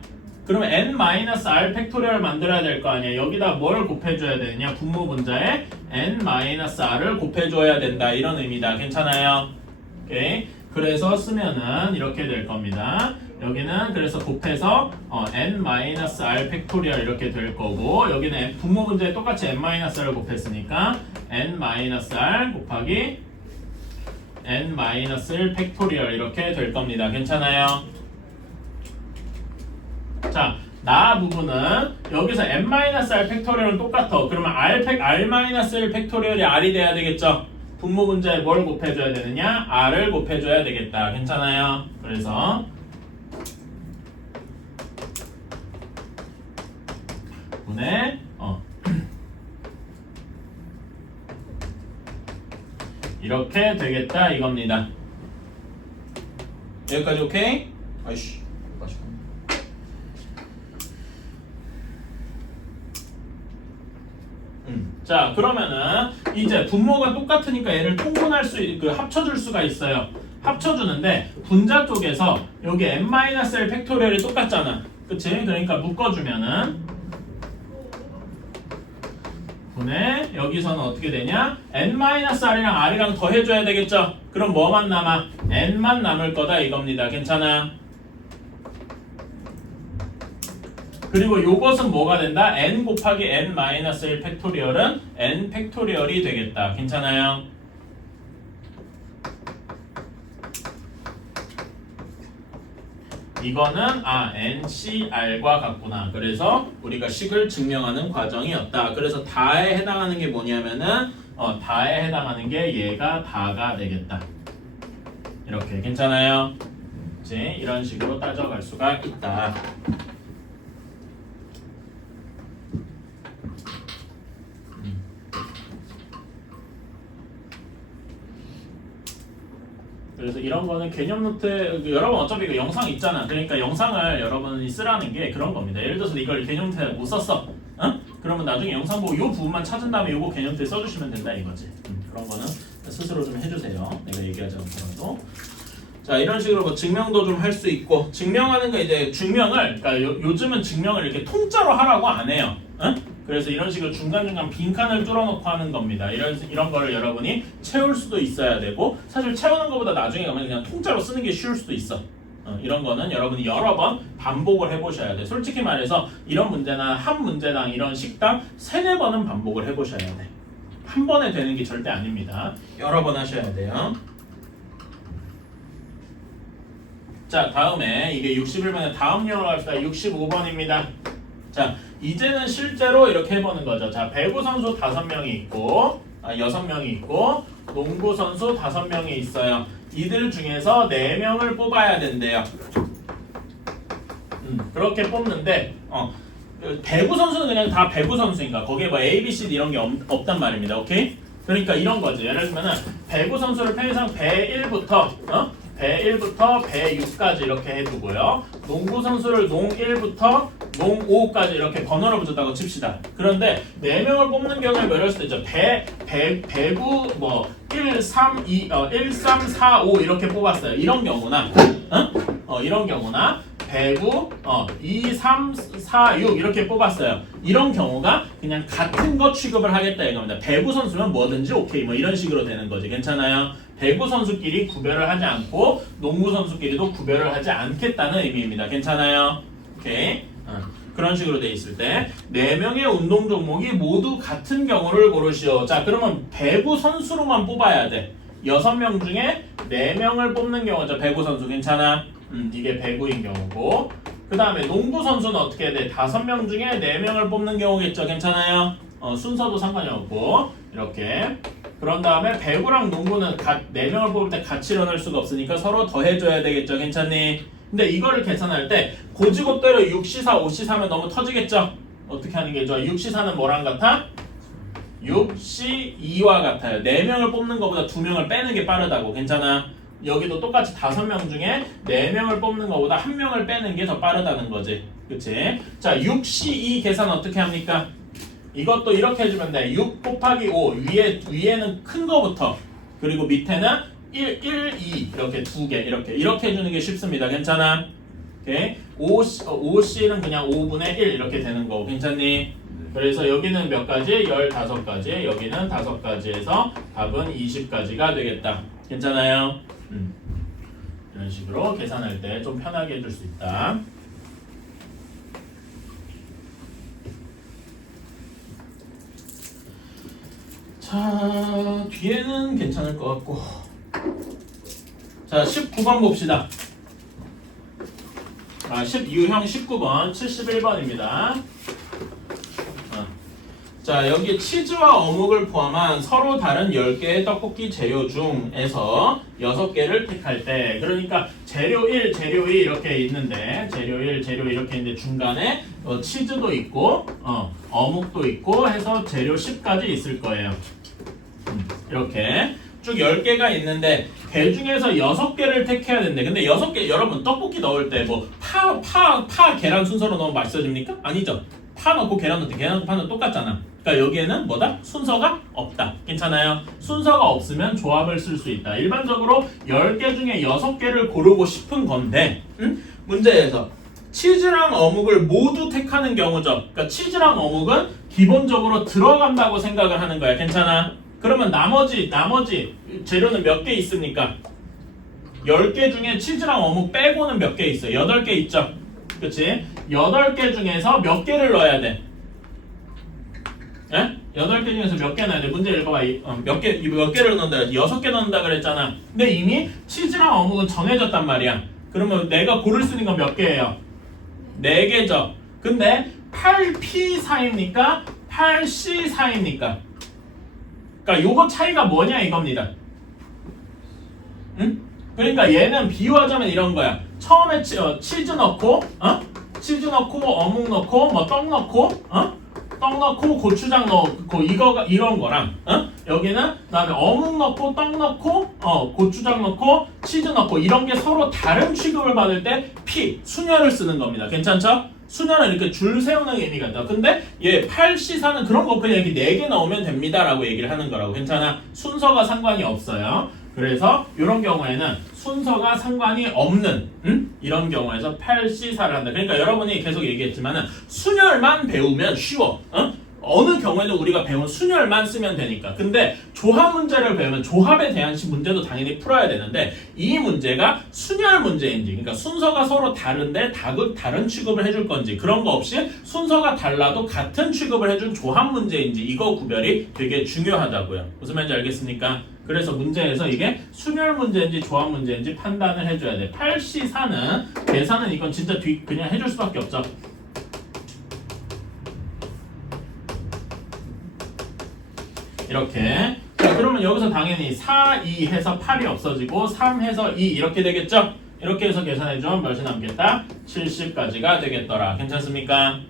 그러면 n-r 팩토리얼 만들어야 될 거 아니야. 여기다 뭘 곱해줘야 되느냐? 분모 분자에 n-r을 곱해줘야 된다. 이런 의미다. 괜찮아요? 오케이. 그래서 쓰면은 이렇게 될 겁니다. 여기는 그래서 곱해서 n-r 팩토리얼 이렇게 될 거고 여기는 분모 문제에 똑같이 n-r을 곱했으니까 n-r 곱하기 n-1 팩토리얼 이렇게 될 겁니다. 괜찮아요? 자, 나 부분은 여기서 n-r 팩토리얼은 똑같아. 그러면 r-1 팩토리얼이 r이 돼야 되겠죠? 분모 문제에 뭘 곱해줘야 되느냐? r을 곱해줘야 되겠다. 괜찮아요? 그래서 분의 이렇게 되겠다 이겁니다. 여기까지 오케이? 아이씨. 자 그러면은 이제 분모가 똑같으니까 얘를 통분할 합쳐줄 수가 있어요. 합쳐주는데 분자 쪽에서 여기 n-l 팩토리얼이 똑같잖아. 그치? 그러니까 묶어주면은 분의 여기서는 어떻게 되냐? n-r이랑 r이랑 더해줘야 되겠죠? 그럼 뭐만 남아? n만 남을 거다 이겁니다. 괜찮아? 그리고 요것은 뭐가 된다? n 곱하기 n-1 팩토리얼은 n 팩토리얼이 되겠다. 괜찮아요? 이거는 NCR과 같구나. 그래서 우리가 식을 증명하는 과정이었다. 그래서 다에 해당하는 게 뭐냐면은 다에 해당하는 게 얘가 다가 되겠다. 이렇게 괜찮아요? 이제 이런 식으로 따져갈 수가 있다. 그래서 이런 거는 개념 노트 여러분 어차피 이거 영상 있잖아. 그러니까 영상을 여러분이 쓰라는 게 그런 겁니다. 예를 들어서 이걸 개념 노트에 못 썼어. 그러면 나중에 영상 보고 이 부분만 찾은 다음에 이거 개념 노트에 써주시면 된다 이거지. 그런 거는 스스로 좀 해주세요. 내가 얘기하지 않더라도. 자 이런 식으로 뭐 증명도 좀 할 수 있고 증명하는 거 이제 증명을 그러니까 요즘은 증명을 이렇게 통짜로 하라고 안 해요. 그래서 이런 식으로 중간중간 빈칸을 뚫어놓고 하는 겁니다. 이런 거를 여러분이 채울 수도 있어야 되고 사실 채우는 것보다 나중에 가면 그냥 통짜로 쓰는 게 쉬울 수도 있어. 이런 거는 여러분이 여러 번 반복을 해보셔야 돼. 솔직히 말해서 이런 문제나 한 문제당 이런 식당 3-4번은 반복을 해보셔야 돼. 한 번에 되는 게 절대 아닙니다. 여러 번 하셔야 돼요. 자 다음에 이게 61번의 다음 유형으로 갑시다. 65번입니다. 자 이제는 실제로 이렇게 해보는 거죠. 자 배구 선수 5명이 있고 6명이 있고 농구 선수 5명이 있어요. 이들 중에서 4명을 뽑아야 된대요. 그렇게 뽑는데 배구 선수는 그냥 다 배구 선수니까 거기에 뭐 A, B, C, D 이런 게 없단 말입니다. 오케이? 그러니까 이런 거지. 예를 들면은 배구 선수를 편의상 배 1부터 배 1부터 배 6까지 이렇게 해두고요. 농구 선수를 농 1부터 농 5까지 이렇게 번호를 붙였다고 칩시다. 그런데 4명을 뽑는 경우에 뭐 이럴 수도 있죠. 배구 뭐 1, 3, 4, 5 이렇게 뽑았어요. 이런 경우나 이런 경우나 배구 2, 3, 4, 6 이렇게 뽑았어요. 이런 경우가 그냥 같은 거 취급을 하겠다 이겁니다. 배구 선수면 뭐든지 오케이 뭐 이런 식으로 되는 거지. 괜찮아요? 배구 선수끼리 구별을 하지 않고 농구 선수끼리도 구별을 하지 않겠다는 의미입니다. 괜찮아요? 오케이. 그런 식으로 돼 있을 때 4명의 운동 종목이 모두 같은 경우를 고르시오. 자 그러면 배구 선수로만 뽑아야 돼. 6명 중에 4명을 뽑는 경우죠. 배구 선수 괜찮아? 이게 배구인 경우고 그 다음에 농구 선수는 어떻게 해야 돼? 5명 중에 4명을 뽑는 경우겠죠. 괜찮아요? 순서도 상관이 없고 이렇게 그런 다음에 배구랑 농구는 4명을 뽑을 때 같이 일어날 수가 없으니까 서로 더해줘야 되겠죠. 괜찮니? 근데 이거를 계산할 때 고지고대로 6시사, 5시사면 너무 터지겠죠? 어떻게 하는 게 좋아? 6시사는 뭐랑 같아? 6C2와 같아요. 4명을 뽑는 것보다 2명을 빼는 게 빠르다고. 괜찮아? 여기도 똑같이 5명 중에 4명을 뽑는 것보다 1명을 빼는 게 더 빠르다는 거지. 그치? 자, 6C2 계산 어떻게 합니까? 이것도 이렇게 해주면 돼. 6 곱하기 5 위에는 큰 거부터 그리고 밑에는 1, 2 이렇게 2개 이렇게 해주는 게 쉽습니다. 괜찮아? 오케이? 5C는 그냥 5분의 1 이렇게 되는 거고 괜찮니? 그래서 여기는 몇 가지? 15가지 여기는 5가지에서 답은 20가지가 되겠다. 괜찮아요? 이런 이런 식으로 계산할 때 좀 편하게 해줄 수 있다. 자, 뒤에는 괜찮을 것 같고. 자, 19번 봅시다. 12유형 19번, 71번입니다. 자, 여기 치즈와 어묵을 포함한 서로 다른 10개의 떡볶이 재료 중에서 6개를 택할 때, 그러니까 재료 1, 재료 2 이렇게 있는데, 재료 1, 재료 2 이렇게 있는데 중간에 치즈도 있고 어묵도 있고 해서 재료 10까지 있을 거예요. 이렇게 쭉 10개가 있는데 그 중에서 6개를 택해야 된대. 근데 6개, 여러분 떡볶이 넣을 때 뭐 파 계란 순서로 넣으면 맛있어집니까? 아니죠. 파 넣고 계란 넣을 때 계란 넣고 파 넣으면 똑같잖아. 그러니까 여기에는 뭐다? 순서가 없다. 괜찮아요? 순서가 없으면 조합을 쓸 수 있다. 일반적으로 10개 중에 6개를 고르고 싶은 건데 문제에서 치즈랑 어묵을 모두 택하는 경우죠. 그러니까 치즈랑 어묵은 기본적으로 들어간다고 생각을 하는 거야. 괜찮아? 그러면 나머지 재료는 몇 개 있습니까? 10개 중에 치즈랑 어묵 빼고는 몇 개 있어요? 8개 있죠? 그치? 8개 중에서 몇 개를 넣어야 돼? 예? 8개 중에서 몇 개 넣어야 돼? 문제 읽어봐. 몇 개를 넣는다? 6개 넣는다 그랬잖아. 근데 이미 치즈랑 어묵은 정해졌단 말이야. 그러면 내가 고를 수 있는 건 몇 개예요? 4개죠. 근데 8P4입니까? 8C4입니까? 그러니까 요거 차이가 뭐냐 이겁니다. 응? 그러니까 얘는 비유하자면 이런 거야. 처음에 치즈 넣고 어묵 넣고 뭐 떡 넣고 고추장 넣고 이런 거랑 여기는 그다음에 어묵 넣고 떡 넣고 고추장 넣고 치즈 넣고 이런 게 서로 다른 취급을 받을 때 P 순열을 쓰는 겁니다. 괜찮죠? 순열은 이렇게 줄 세우는 의미가 있다. 근데 얘 8C4는 그런 거 그냥 이렇게 4개 넣으면 됩니다 라고 얘기를 하는 거라고. 괜찮아? 순서가 상관이 없어요. 그래서 이런 경우에는 순서가 상관이 없는 이런 경우에서 8C4를 한다. 그러니까 여러분이 계속 얘기했지만은 순열만 배우면 쉬워. 어느 경우에는 우리가 배운 순열만 쓰면 되니까. 근데 조합 문제를 배우면 조합에 대한 문제도 당연히 풀어야 되는데 이 문제가 순열 문제인지, 그러니까 순서가 서로 다른데 다른 취급을 해줄 건지, 그런 거 없이 순서가 달라도 같은 취급을 해준 조합 문제인지, 이거 구별이 되게 중요하다고요. 무슨 말인지 알겠습니까? 그래서 문제에서 이게 순열 문제인지 조합 문제인지 판단을 해줘야 돼. 8C4는 계산은 이건 진짜 그냥 해줄 수밖에 없죠. 이렇게. 자, 그러면 여기서 당연히 4, 2 해서 8이 없어지고 3 해서 2 이렇게 되겠죠? 이렇게 해서 계산해주면 몇이 남겠다? 70까지가 되겠더라. 괜찮습니까?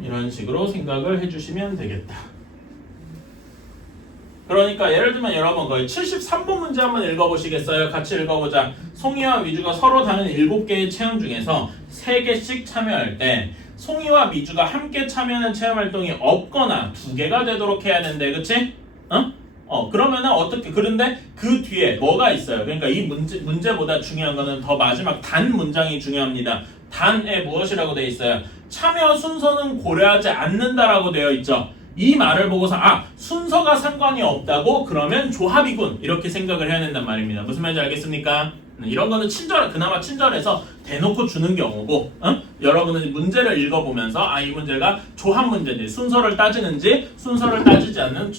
이런 식으로 생각을 해주시면 되겠다. 그러니까 예를 들면 여러분 거의 73번 문제 한번 읽어보시겠어요? 같이 읽어보자. 송이와 미주가 서로 다른 7개의 체험 중에서 3개씩 참여할 때 송이와 미주가 함께 참여하는 체험활동이 없거나 2개가 되도록 해야 되는데, 그치? 그러면은 어떻게, 그런데 그 뒤에 뭐가 있어요? 그러니까 이 문제보다 중요한 거는 더 마지막 단 문장이 중요합니다. 단에 무엇이라고 되어 있어요? 참여 순서는 고려하지 않는다라고 되어 있죠. 이 말을 보고서 순서가 상관이 없다고? 그러면 조합이군, 이렇게 생각을 해야 된단 말입니다. 무슨 말인지 알겠습니까? 이런 거는 그나마 친절해서 대놓고 주는 경우고, 여러분은 문제를 읽어보면서 이 문제가 조합 문제인지 순서를 따지는지, 순서를 따지지 않는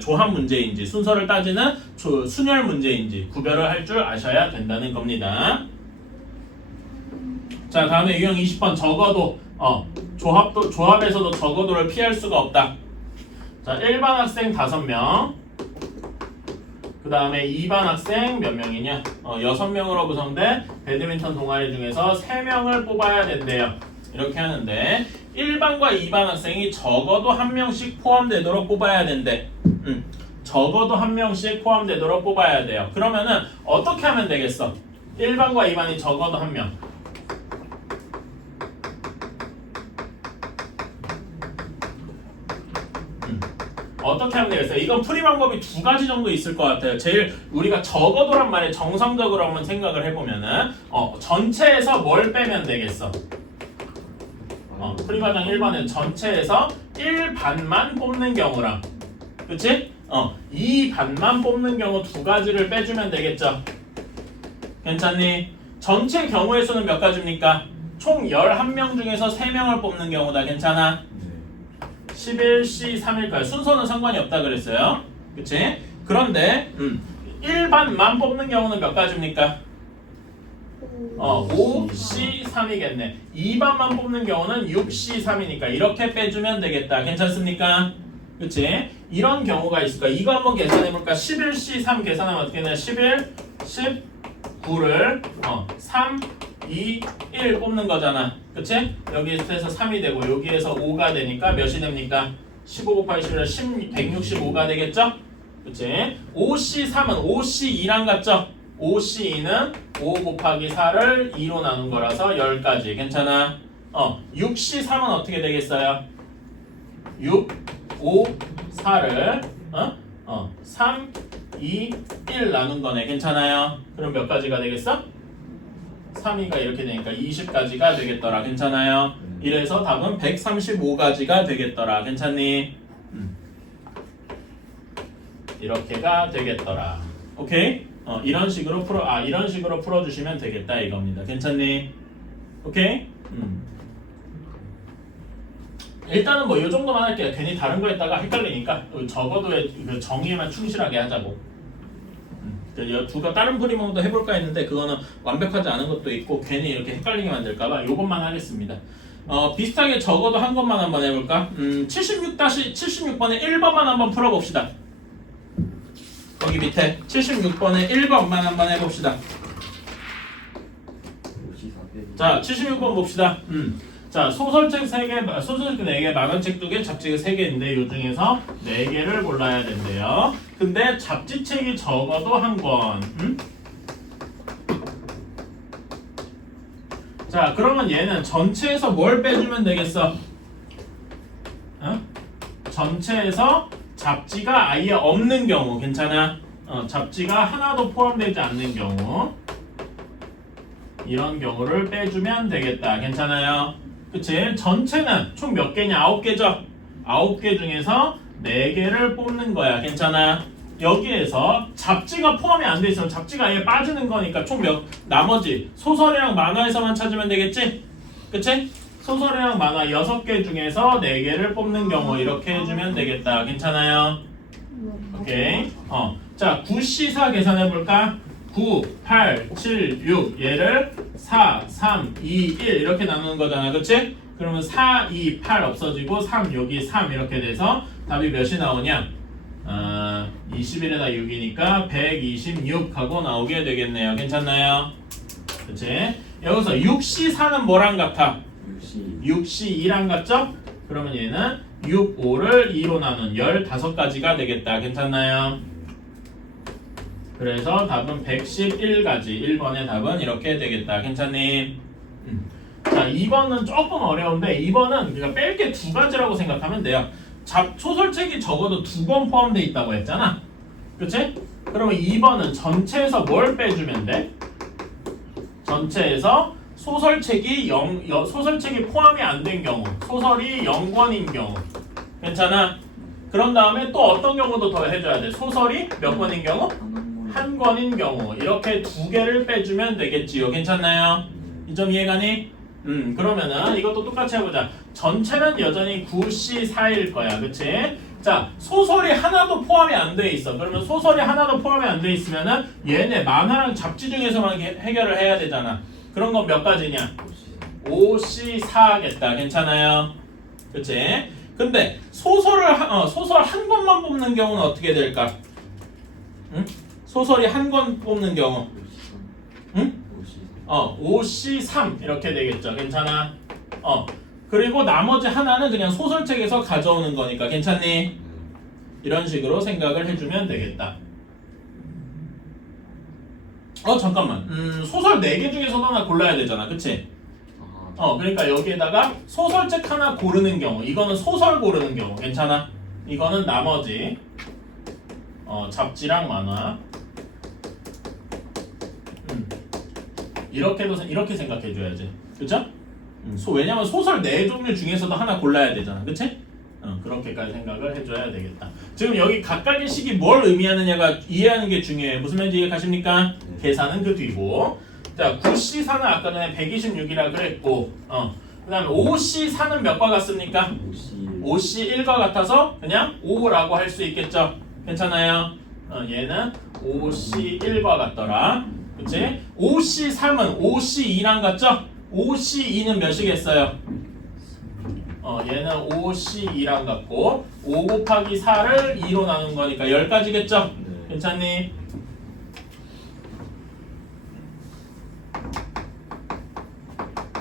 조합 문제인지 순서를 따지는 순열 문제인지 구별을 할 줄 아셔야 된다는 겁니다. 자, 다음에 유형 20번 적어도 조합에서도 적어도를 피할 수가 없다. 자, 1반 학생 5명, 그 다음에 2반 학생 몇 명이냐? 6명으로 구성된 배드민턴 동아리 중에서 3명을 뽑아야 된대요. 이렇게 하는데 1반과 2반 학생이 적어도 1명씩 포함되도록 뽑아야 된대. 적어도 1명씩 포함되도록 뽑아야 돼요. 그러면은 어떻게 하면 되겠어? 1반과 2반이 적어도 1명. 어떻게 하면 되겠어요? 이건 풀이 방법이 2가지 정도 있을 것 같아요. 제일 우리가 적어도란 말에 정성적으로 한번 생각을 해보면은 전체에서 뭘 빼면 되겠어? 풀이과정 1번은 전체에서 1반만 뽑는 경우랑 그치? 2반만 뽑는 경우 두 가지를 빼주면 되겠죠? 괜찮니? 전체 경우의 수는 몇 가지입니까? 총 11명 중에서 3명을 뽑는 경우다. 괜찮아? 11C3일 거야. 순서는 상관이 없다 그랬어요. 그치? 그런데 1반만 뽑는 경우는 몇 가지입니까? 5C3이겠네. 2반만 뽑는 경우는 6C3이니까 이렇게 빼주면 되겠다. 괜찮습니까? 그치? 이런 경우가 있을 거야. 이거 한번 계산해볼까? 11C3 계산하면 어떻게 되냐? 11, 19를 3, 2, 1 뽑는 거잖아. 그치? 여기에서 3이 되고 여기에서 5가 되니까 몇이 됩니까? 15 곱하기 11은 165가 되겠죠? 그치? 5C3은 5C2랑 같죠? 5C2는 5 곱하기 4를 2로 나눈 거라서 10가지. 괜찮아? 6C3은 어떻게 되겠어요? 6, 5, 4를 3, 2, 1 나눈 거네. 괜찮아요? 그럼 몇 가지가 되겠어? 3, 2가 이렇게 되니까 20가지가 되겠더라. 괜찮아요? 이래서 답은 135가지가 되겠더라. 괜찮니? 이렇게가 되겠더라. 오케이? 이런 식으로 풀어주시면 되겠다 이겁니다. 괜찮니? 오케이? 일단은 뭐 이 정도만 할게요. 괜히 다른 거 했다가 헷갈리니까 적어도 그 정의에만 충실하게 하자고. 두가 다른 프리모도 해볼까 했는데 그거는 완벽하지 않은 것도 있고 괜히 이렇게 헷갈리게 만들까봐 요것만 하겠습니다. 비슷하게 적어도 한 것만 한번 해볼까? 76-76번의 1번만 한번 풀어봅시다. 거기 밑에 76번의 1번만 한번 해봅시다. 자, 76번 봅시다. 자, 소설책 3개, 소설책 4개, 만화책 2개, 잡지책 3개인데 요 중에서 4개를 골라야 된대요. 근데 잡지책이 적어도 한 권. 자, 그러면 얘는 전체에서 뭘 빼주면 되겠어? 전체에서 잡지가 아예 없는 경우. 괜찮아? 잡지가 하나도 포함되지 않는 경우. 이런 경우를 빼주면 되겠다. 괜찮아요? 그치? 전체는 총 몇 개냐? 9개죠? 9개 중에서 4개를 뽑는 거야. 괜찮아? 여기에서 잡지가 포함이 안 돼 있으면 잡지가 아예 빠지는 거니까 총 나머지 소설이랑 만화에서만 찾으면 되겠지? 그치? 소설이랑 만화 6개 중에서 4개를 뽑는 경우 이렇게 해주면 되겠다. 괜찮아요? 오케이. 자, 9C4 계산해볼까? 9, 8, 7, 6 얘를 4, 3, 2, 1 이렇게 나누는 거잖아. 그치? 그러면 4, 2, 8 없어지고 3 여기 3 이렇게 돼서 답이 몇이 나오냐? 21에다 6이니까 126 하고 나오게 되겠네요. 괜찮나요? 그치? 여기서 6C4는 뭐랑 같아? 6C2랑 같죠? 그러면 얘는 6, 5를 2로 나눈 15가지가 되겠다. 괜찮나요? 그래서 답은 111가지. 1번의 답은 이렇게 되겠다. 괜찮니? 자, 2번은 조금 어려운데 2번은 그러니까 뺄 게 2가지라고 생각하면 돼요. 소설책이 적어도 2권 포함되어 있다고 했잖아. 그치? 그러면 2번은 전체에서 뭘 빼주면 돼? 전체에서 소설책이 포함이 안 된 경우, 소설이 0권인 경우. 괜찮아? 그런 다음에 또 어떤 경우도 더 해줘야 돼. 소설이 몇 권인 경우? 한 권인 경우. 이렇게 2개를 빼주면 되겠지요. 괜찮나요? 이 점 이해가니? 그러면은 이것도 똑같이 해보자. 전체는 여전히 9C4일 거야. 그치? 자, 소설이 하나도 포함이 안 돼 있어. 그러면 소설이 하나도 포함이 안 돼 있으면은 얘네 만화랑 잡지 중에서만 해결을 해야 되잖아. 그런 건 몇 가지냐? 5C4겠다. 괜찮아요? 그치? 근데 소설 한 권만 뽑는 경우는 어떻게 될까? 응? 소설이 한 권 뽑는 경우. 응? 5C3 이렇게 되겠죠. 괜찮아? 그리고 나머지 하나는 그냥 소설책에서 가져오는 거니까. 괜찮니? 이런 식으로 생각을 해주면 되겠다. 잠깐만. 소설 4개 중에서도 하나 골라야 되잖아. 그치? 그러니까 여기에다가 소설책 하나 고르는 경우. 이거는 소설 고르는 경우. 괜찮아? 이거는 나머지 잡지랑 만화. 이렇게 생각해줘야지. 그쵸? 왜냐면 소설 4종류 중에서도 하나 골라야 되잖아. 그치? 그렇게까지 생각을 해줘야 되겠다. 지금 여기 각각의 식이 뭘 의미하느냐가 이해하는 게 중요해요. 무슨 말인지 이해가십니까? 계산은 그 뒤고. 자, 9C4는 아까 전에 126이라 그랬고, 그 다음에 5C4는 몇과 같습니까? 5C1과 같아서 그냥 5라고 할 수 있겠죠? 괜찮아요? 얘는 5C1과 같더라. 그치? 5C3은 5C2랑 같죠? 5C2는 몇이겠어요? 얘는 5C2랑 같고 5 곱하기 4를 2로 나눈 거니까 10가지겠죠? 괜찮니?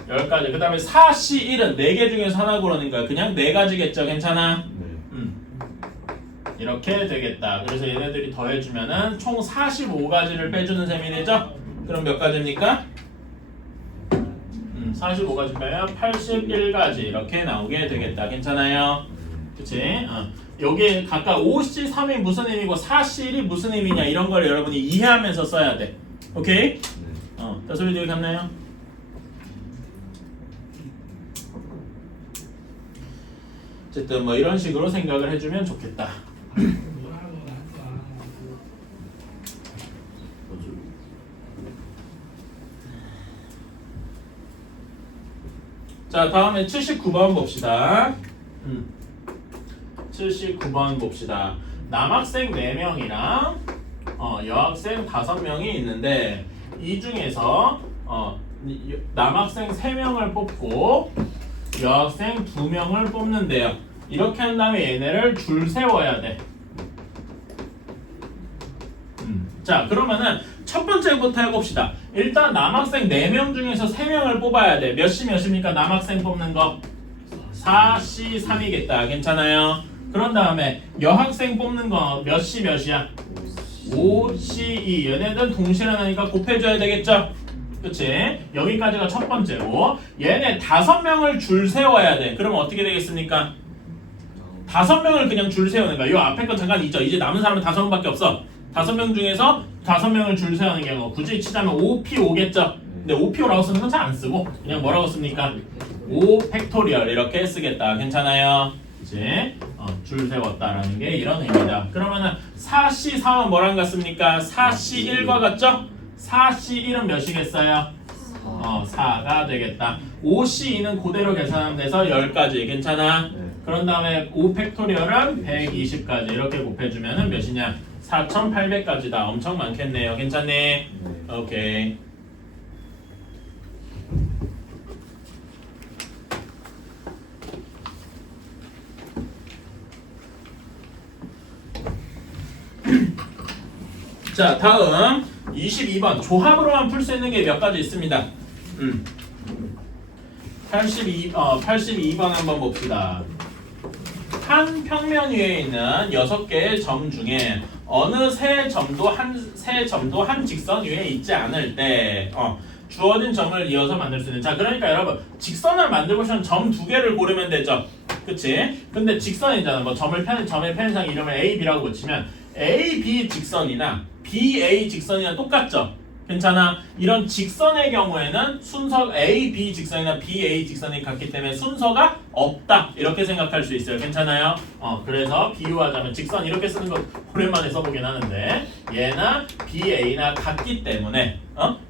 그 다음에 4C1은 4개 중에서 하나 고르니까 그냥 4가지겠죠? 괜찮아? 이렇게 되겠다. 그래서 얘네들이 더해주면은 총 45가지를 빼주는 셈이 되죠? 그럼 몇 가지입니까? 45가지 빼면 81가지 이렇게 나오게 되겠다. 괜찮아요? 그치? 여기 각각 5C3이 무슨 의미고 4C1이 무슨 의미냐 이런 걸 여러분이 이해하면서 써야 돼. 오케이? 자, 소리 여기 갔나요? 어쨌든 뭐 이런 식으로 생각을 해주면 좋겠다. 자, 다음에 79번 봅시다. 79번 봅시다. 남학생 4명이랑 여학생 5명이 있는데 이 중에서 남학생 3명을 뽑고 여학생 2명을 뽑는데요. 이렇게 한 다음에 얘네를 줄 세워야 돼. 자, 그러면은 첫 번째부터 해봅시다. 일단 남학생 4명 중에서 3명을 뽑아야 돼. 몇입니까? 남학생 뽑는 거 4C3이겠다. 괜찮아요? 그런 다음에 여학생 뽑는 거 몇이야? 5C2. 얘네들 동시에 나니까 곱해줘야 되겠죠? 그치? 여기까지가 첫 번째고 얘네 5명을 줄 세워야 돼. 그러면 어떻게 되겠습니까? 5명을 그냥 줄 세우는 거야. 이 앞에 건 잠깐 잊어. 이제 남은 사람은 5명밖에 없어. 5명 중에서 5명을 줄 세우는 경우 굳이 치자면 5P5겠죠? 근데 5P5라고 쓰는 건 잘 안 쓰고 그냥 뭐라고 씁니까? 5 팩토리얼 이렇게 쓰겠다. 괜찮아요? 그치? 줄 세웠다라는 게 이런 의미다. 그러면은 4C3은 뭐랑 같습니까? 4C1과 같죠? 4C1은 몇이겠어요? 4가 되겠다. 5C2는 그대로 계산하면 돼서 10가지. 괜찮아? 그런 다음에 5 팩토리얼은 120까지 이렇게 곱해주면은 몇이냐? 4,800까지다. 엄청 많겠네요. 괜찮니? 오케이. 자, 다음 22번 조합으로만 풀 수 있는 게 몇 가지 있습니다. 82번 한번 봅시다. 한 평면 위에 있는 6개의 점 중에 어느 세 점도 한 직선 위에 있지 않을 때 주어진 점을 이어서 만들 수 있는. 자, 그러니까 여러분 직선을 만들고 싶으면 점 2개를 고르면 되죠. 그치? 근데 직선이잖아. 뭐 점의 편의상 이름을 A, B라고 붙이면 A, B 직선이나 BA 직선이랑 똑같죠? 괜찮아? 이런 직선의 경우에는 순서 A, B 직선이나 BA 직선이 같기 때문에 순서가 없다 이렇게 생각할 수 있어요. 괜찮아요? 그래서 비유하자면 직선 이렇게 쓰는 거 오랜만에 써보긴 하는데 얘나 BA나 같기 때문에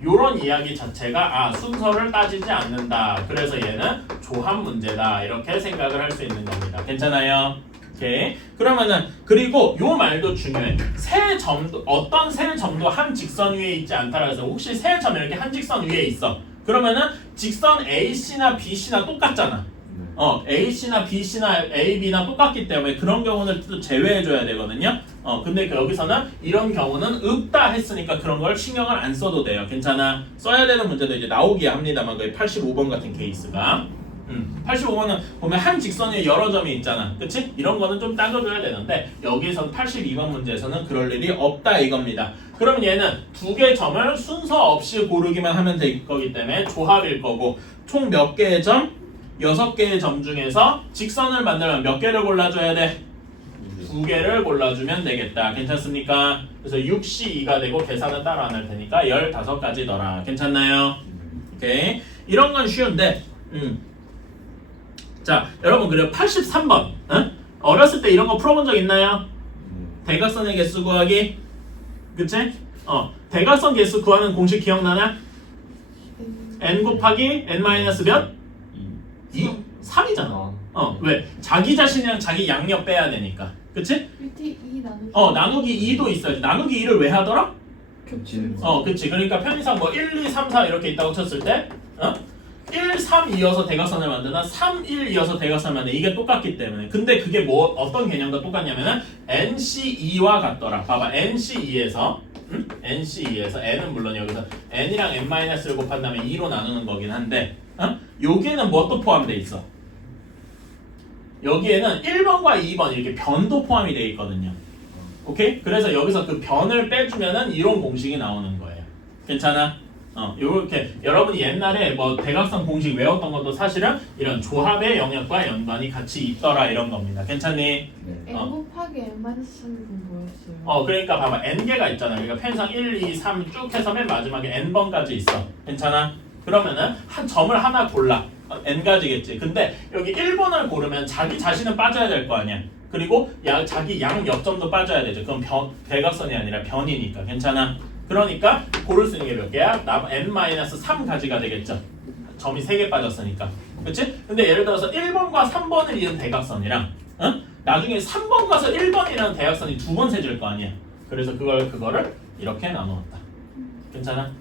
요런 이야기 자체가 순서를 따지지 않는다. 그래서 얘는 조합 문제다 이렇게 생각을 할 수 있는 겁니다. 괜찮아요? 오케이. 그러면은 그리고 요 말도 중요해. 어떤 세 점도 한 직선 위에 있지 않다라 해서 혹시 세 점이 이렇게 한 직선 위에 있어. 그러면은 직선 AC나 BC나 똑같잖아. AC나 BC나 AB나 똑같기 때문에 그런 경우는 또 제외해줘야 되거든요. 근데 여기서는 이런 경우는 없다 했으니까 그런 걸 신경을 안 써도 돼요. 괜찮아? 써야 되는 문제도 이제 나오기야 합니다만 거의 85번 같은 케이스가 85번은 보면 한 직선 위에 여러 점이 있잖아. 그치? 이런 거는 좀 따져줘야 되는데 여기서 82번 문제에서는 그럴 일이 없다 이겁니다. 그러면 얘는 2개 점을 순서 없이 고르기만 하면 될 거기 때문에 조합일 거고 총 몇 개의 점? 6개의 점 중에서 직선을 만들면 몇 개를 골라줘야 돼? 2개를 골라주면 되겠다. 괜찮습니까? 그래서 6C2가 되고 계산은 따로 안 할 테니까 15가지 더라. 괜찮나요? 오케이. 이런 건 쉬운데 자, 여러분 그리고 83번. 어렸을 때 이런 거 풀어본 적 있나요? 대각선의 개수 구하기. 그치? 대각선 개수 구하는 공식 기억나나? n 곱하기 n 마이너스 몇? 2? 3이잖아. 왜? 자기 자신이랑 자기 양옆 빼야 되니까. 그치? 밑에 2 나누기 나누기 2도 있어야지. 나누기 2를 왜 하더라? 겹치는 그치. 그러니까 편의상 뭐 1, 2, 3, 4 이렇게 있다고 쳤을 때 1, 3 이어서 대각선을 만드나 3, 1 이어서 대각선을 만드나 이게 똑같기 때문에. 근데 그게 뭐 어떤 개념과 똑같냐면은 NC2와 같더라. 봐봐. NC2에서 NC2에서 n은 물론 여기서 n이랑 n-를 곱한 다음에 2로 나누는 거긴 한데 여기에는 뭣도 포함되어 있어? 여기에는 1번과 2번 이렇게 변도 포함이 되어 있거든요. 오케이? 그래서 여기서 그 변을 빼주면은 이론 공식이 나오는 거예요. 괜찮아? 요렇게 여러분이 옛날에 뭐 대각선 공식 외웠던 것도 사실은 이런 조합의 영역과 연관이 같이 있더라 이런 겁니다. 괜찮니? 네. n 곱하기 n 마이너스 3은 뭐였어요? 그러니까 봐봐 n개가 있잖아. 그러니까 편의상 1, 2, 3 쭉 해서 맨 마지막에 n번까지 있어. 괜찮아? 그러면은 한 점을 하나 골라. n가지겠지. 근데 여기 1번을 고르면 자기 자신은 빠져야 될 거 아니야. 그리고 자기 양 옆점도 빠져야 되죠. 그럼 대각선이 아니라 변이니까. 괜찮아? 그러니까 고를 수 있는 게 몇 개야? n-3가지가 되겠죠. 점이 3개 빠졌으니까. 그치? 근데 예를 들어서 1번과 3번을 이은 대각선이랑 나중에 3번 가서 1번이라는 대각선이 2번 세질 거 아니야. 그래서 그거를 이렇게 나누었다. 괜찮아?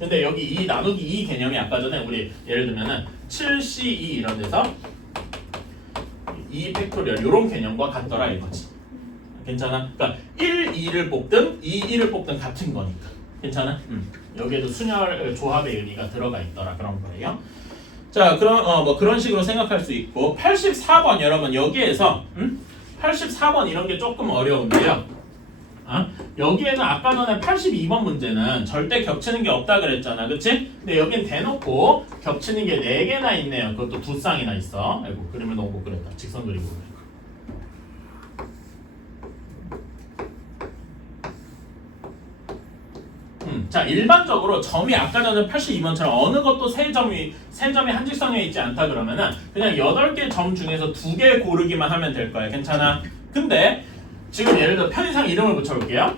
근데 여기 이 나누기 2 개념이 아까 전에 우리 예를 들면은 7C2 이런 데서 2 팩토리얼 이런 개념과 같더라 이거지. 괜찮아? 그러니까 1, 2를 뽑든 2, 1을 뽑든 같은 거니까. 괜찮아? 여기에도 순열 조합의 의미가 들어가 있더라 그런 거예요. 자, 그럼 뭐 그런 식으로 생각할 수 있고 84번 여러분 여기에서 84번 이런 게 조금 어려운데요. 여기에는 아까 전에 82번 문제는 절대 겹치는 게 없다 그랬잖아. 그치? 근데 여긴 대놓고 겹치는 게 4개나 있네요. 그것도 두 쌍이나 있어. 아이고 그림을 너무 못 그렸다. 직선 그리고 그래. 자, 일반적으로 점이 아까 전에 82번처럼 어느 것도 세 점이 한 직선에 있지 않다 그러면은 그냥 8개 점 중에서 2개 고르기만 하면 될 거야. 괜찮아? 근데 지금 예를 들어 편의상 이름을 붙여볼게요.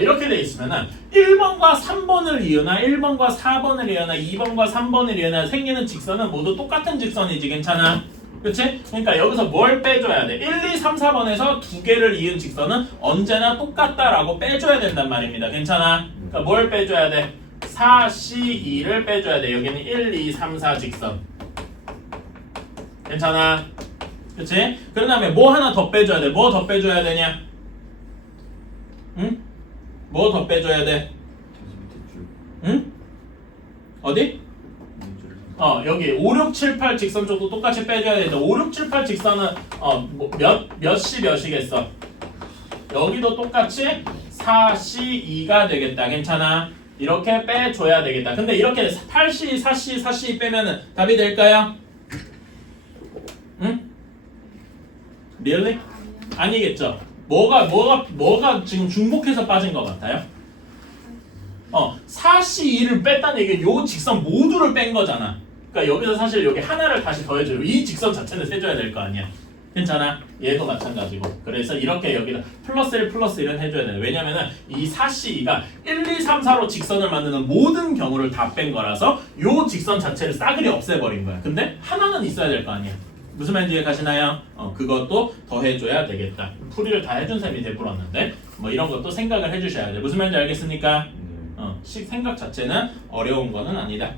이렇게 돼 있으면은 1번과 3번을 이으나 1번과 4번을 이으나 2번과 3번을 이으나 생기는 직선은 모두 똑같은 직선이지. 괜찮아? 그치? 그러니까 여기서 뭘 빼줘야 돼? 1, 2, 3, 4번에서 2개를 이은 직선은 언제나 똑같다라고 빼줘야 된단 말입니다. 괜찮아? 그러니까 뭘 빼줘야 돼? 4C2를 빼줘야 돼. 여기는 1, 2, 3, 4 직선. 괜찮아? 그치? 그 다음에 뭐 하나 더 빼줘야 돼. 뭐 더 빼줘야 되냐? 응? 뭐 더 빼줘야 돼? 응? 어디? 여기 5, 6, 7, 8 직선 쪽도 똑같이 빼줘야 되는데 5, 6, 7, 8 직선은 몇이겠어? 여기도 똑같이 4C2가 되겠다. 괜찮아? 이렇게 빼줘야 되겠다. 근데 이렇게 8C, 4C, 4C 빼면은 답이 될까요? 응? really? 아니겠죠? 뭐가 지금 중복해서 빠진 것 같아요? 4C2를 뺐다는 얘기는 요 직선 모두를 뺀 거잖아. 그러니까 여기서 사실 여기 하나를 다시 더해줘요. 이 직선 자체는 세줘야 될 거 아니야. 괜찮아? 얘도 마찬가지고. 그래서 이렇게 여기다 플러스 1 플러스 1은 해줘야 돼. 왜냐면은 이 4C가 1, 2, 3, 4로 직선을 만드는 모든 경우를 다 뺀 거라서 요 직선 자체를 싸그리 없애버린 거야. 근데 하나는 있어야 될 거 아니야. 무슨 말인지 이해가시나요? 그것도 더해줘야 되겠다. 풀이를 다 해준 셈이 돼버렸는데 뭐 이런 것도 생각을 해주셔야 돼. 무슨 말인지 알겠습니까? 생각 자체는 어려운 거는 아니다.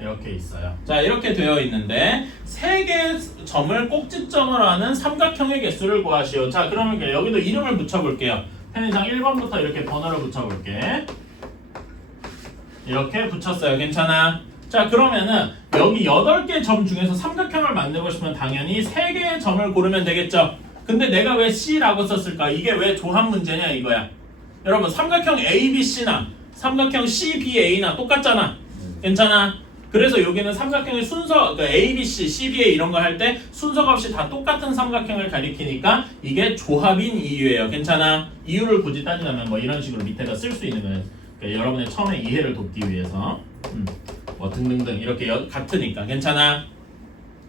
이렇게 있어요. 자, 이렇게 되어 있는데 3개 점을 꼭지점으로 하는 삼각형의 개수를 구하시오. 자, 그러면 여기도 이름을 붙여볼게요. 편의상 1번부터 이렇게 번호를 붙여볼게. 이렇게 붙였어요. 괜찮아? 자, 그러면은 여기 8개 점 중에서 삼각형을 만들고 싶으면 당연히 3개의 점을 고르면 되겠죠. 근데 내가 왜 C라고 썼을까? 이게 왜 조합 문제냐 이거야. 여러분 삼각형 ABC나 삼각형 CBA나 똑같잖아. 괜찮아? 그래서 여기는 삼각형의 순서, 그러니까 ABC, CBA 이런 거 할 때 순서값이 다 똑같은 삼각형을 가리키니까 이게 조합인 이유예요. 괜찮아? 이유를 굳이 따지자면 뭐 이런 식으로 밑에다 쓸 수 있는 거예요. 그러니까 여러분의 처음에 이해를 돕기 위해서 뭐 등등등 이렇게 같으니까 괜찮아?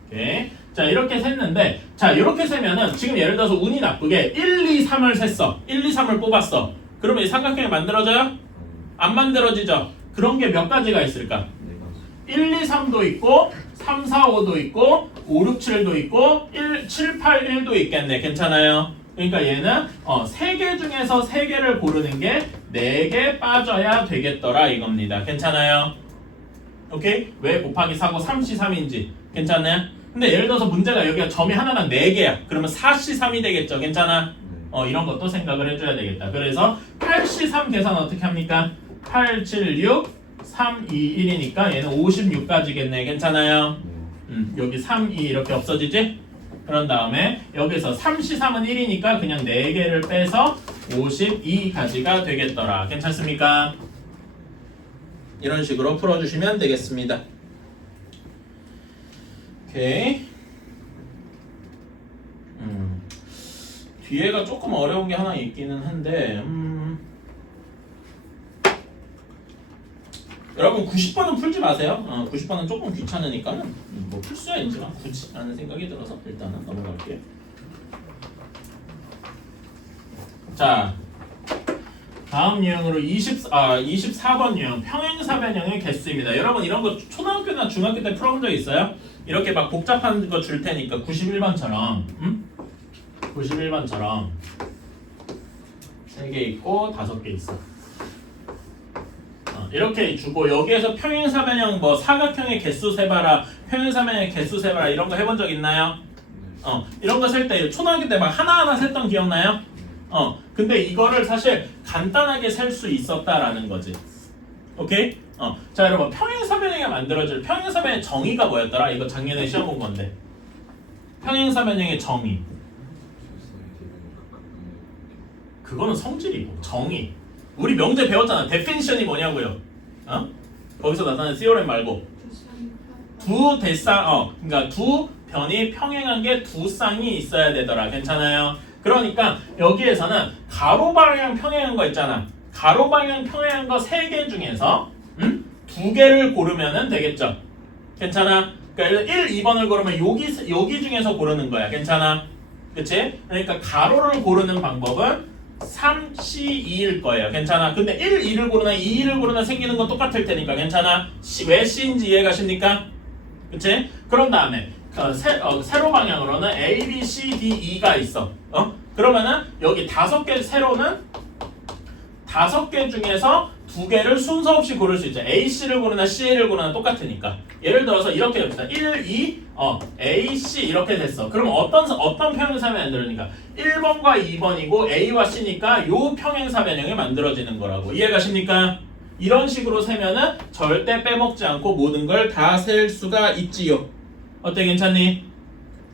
오케이. 자 이렇게 셌는데 자 이렇게 세면은 지금 예를 들어서 운이 나쁘게 1, 2, 3을 셌어. 1, 2, 3을 뽑았어. 그러면 이 삼각형이 만들어져요? 안 만들어지죠? 그런 게 몇 가지가 있을까? 1, 2, 3도 있고 3, 4, 5도 있고 5, 6, 7도 있고 7, 8, 1도 있겠네. 괜찮아요? 그러니까 얘는 3개 중에서 3개를 고르는 게 4개 빠져야 되겠더라 이겁니다. 괜찮아요? 오케이? 왜 곱하기 4고 3C 3인지 괜찮네? 근데 예를 들어서 문제가 여기가 점이 하나당 4개야. 그러면 4C 3이 되겠죠? 괜찮아? 이런 것도 생각을 해줘야 되겠다. 그래서 8C 3 계산 어떻게 합니까? 8, 7, 6, 3, 2, 1이니까 얘는 56까지겠네. 괜찮아요? 여기 3, 2 이렇게 없어지지? 그런 다음에 여기서 3C 3은 1이니까 그냥 4개를 빼서 52가지가 되겠더라. 괜찮습니까? 이런 식으로 풀어주시면 되겠습니다. 오케이. 뒤에가 조금 어려운 게 하나 있기는 한데 여러분 90번은 풀지 마세요. 90번은 조금 귀찮으니까 뭐 풀 수야 있지만 굳이 라는 생각이 들어서 일단은 넘어갈게요. 자 다음 유형으로 24번 유형 평행사변형의 개수입니다. 여러분 이런 거 초등학교나 중학교 때 풀어본 적 있어요? 이렇게 막 복잡한 거 줄 테니까 91번처럼 91번처럼 3개 있고 5개 있어. 이렇게 주고 여기에서 평행사변형 뭐 사각형의 개수 세봐라 평행사변형의 개수 세봐라 이런 거 해본 적 있나요? 이런 거 셀 때 초등학교 때 막 하나하나 셌던 기억나요? 근데 이거를 사실 간단하게 셀 수 있었다라는 거지. 오케이? 자 여러분 평행사변형이 만들어질 평행사변형의 정의가 뭐였더라? 이거 작년에 시험 본 건데 평행사변형의 정의 그거는 성질이고 정의 우리 명제 배웠잖아. 데피니션이 뭐냐고요? 거기서 나타나는 theorem 말고 두 대쌍 그러니까 두 변이 평행한 게 두 쌍이 있어야 되더라. 괜찮아요? 그러니까 여기에서는 가로 방향 평행한 거 있잖아. 가로 방향 평행한 거 3개 중에서 2개를 고르면은 되겠죠. 괜찮아? 그러니까 1, 2번을 고르면 여기 중에서 고르는 거야. 괜찮아? 그치? 그러니까 가로를 고르는 방법은 3C2일 거예요. 괜찮아? 근데 1, 2를 고르나 2, 2를 고르나 생기는 건 똑같을 테니까 괜찮아? 왜 C인지 이해가십니까? 그치? 그런 다음에 세로 방향으로는 A, B, C, D, E가 있어. 그러면은 여기 5개 세로는 5개 중에서 2개를 순서 없이 고를 수 있죠. A, C를 고르나 C, A를 고르나 똑같으니까. 예를 들어서 이렇게 됩니다. 1, 2, A, C 이렇게 됐어. 그럼 어떤 평행사변이 만들어지니까 1번과 2번이고 A와 C니까 요 평행사변형이 만들어지는 거라고. 이해가십니까? 이런 식으로 세면은 절대 빼먹지 않고 모든 걸 다 셀 수가 있지요. 어때? 괜찮니?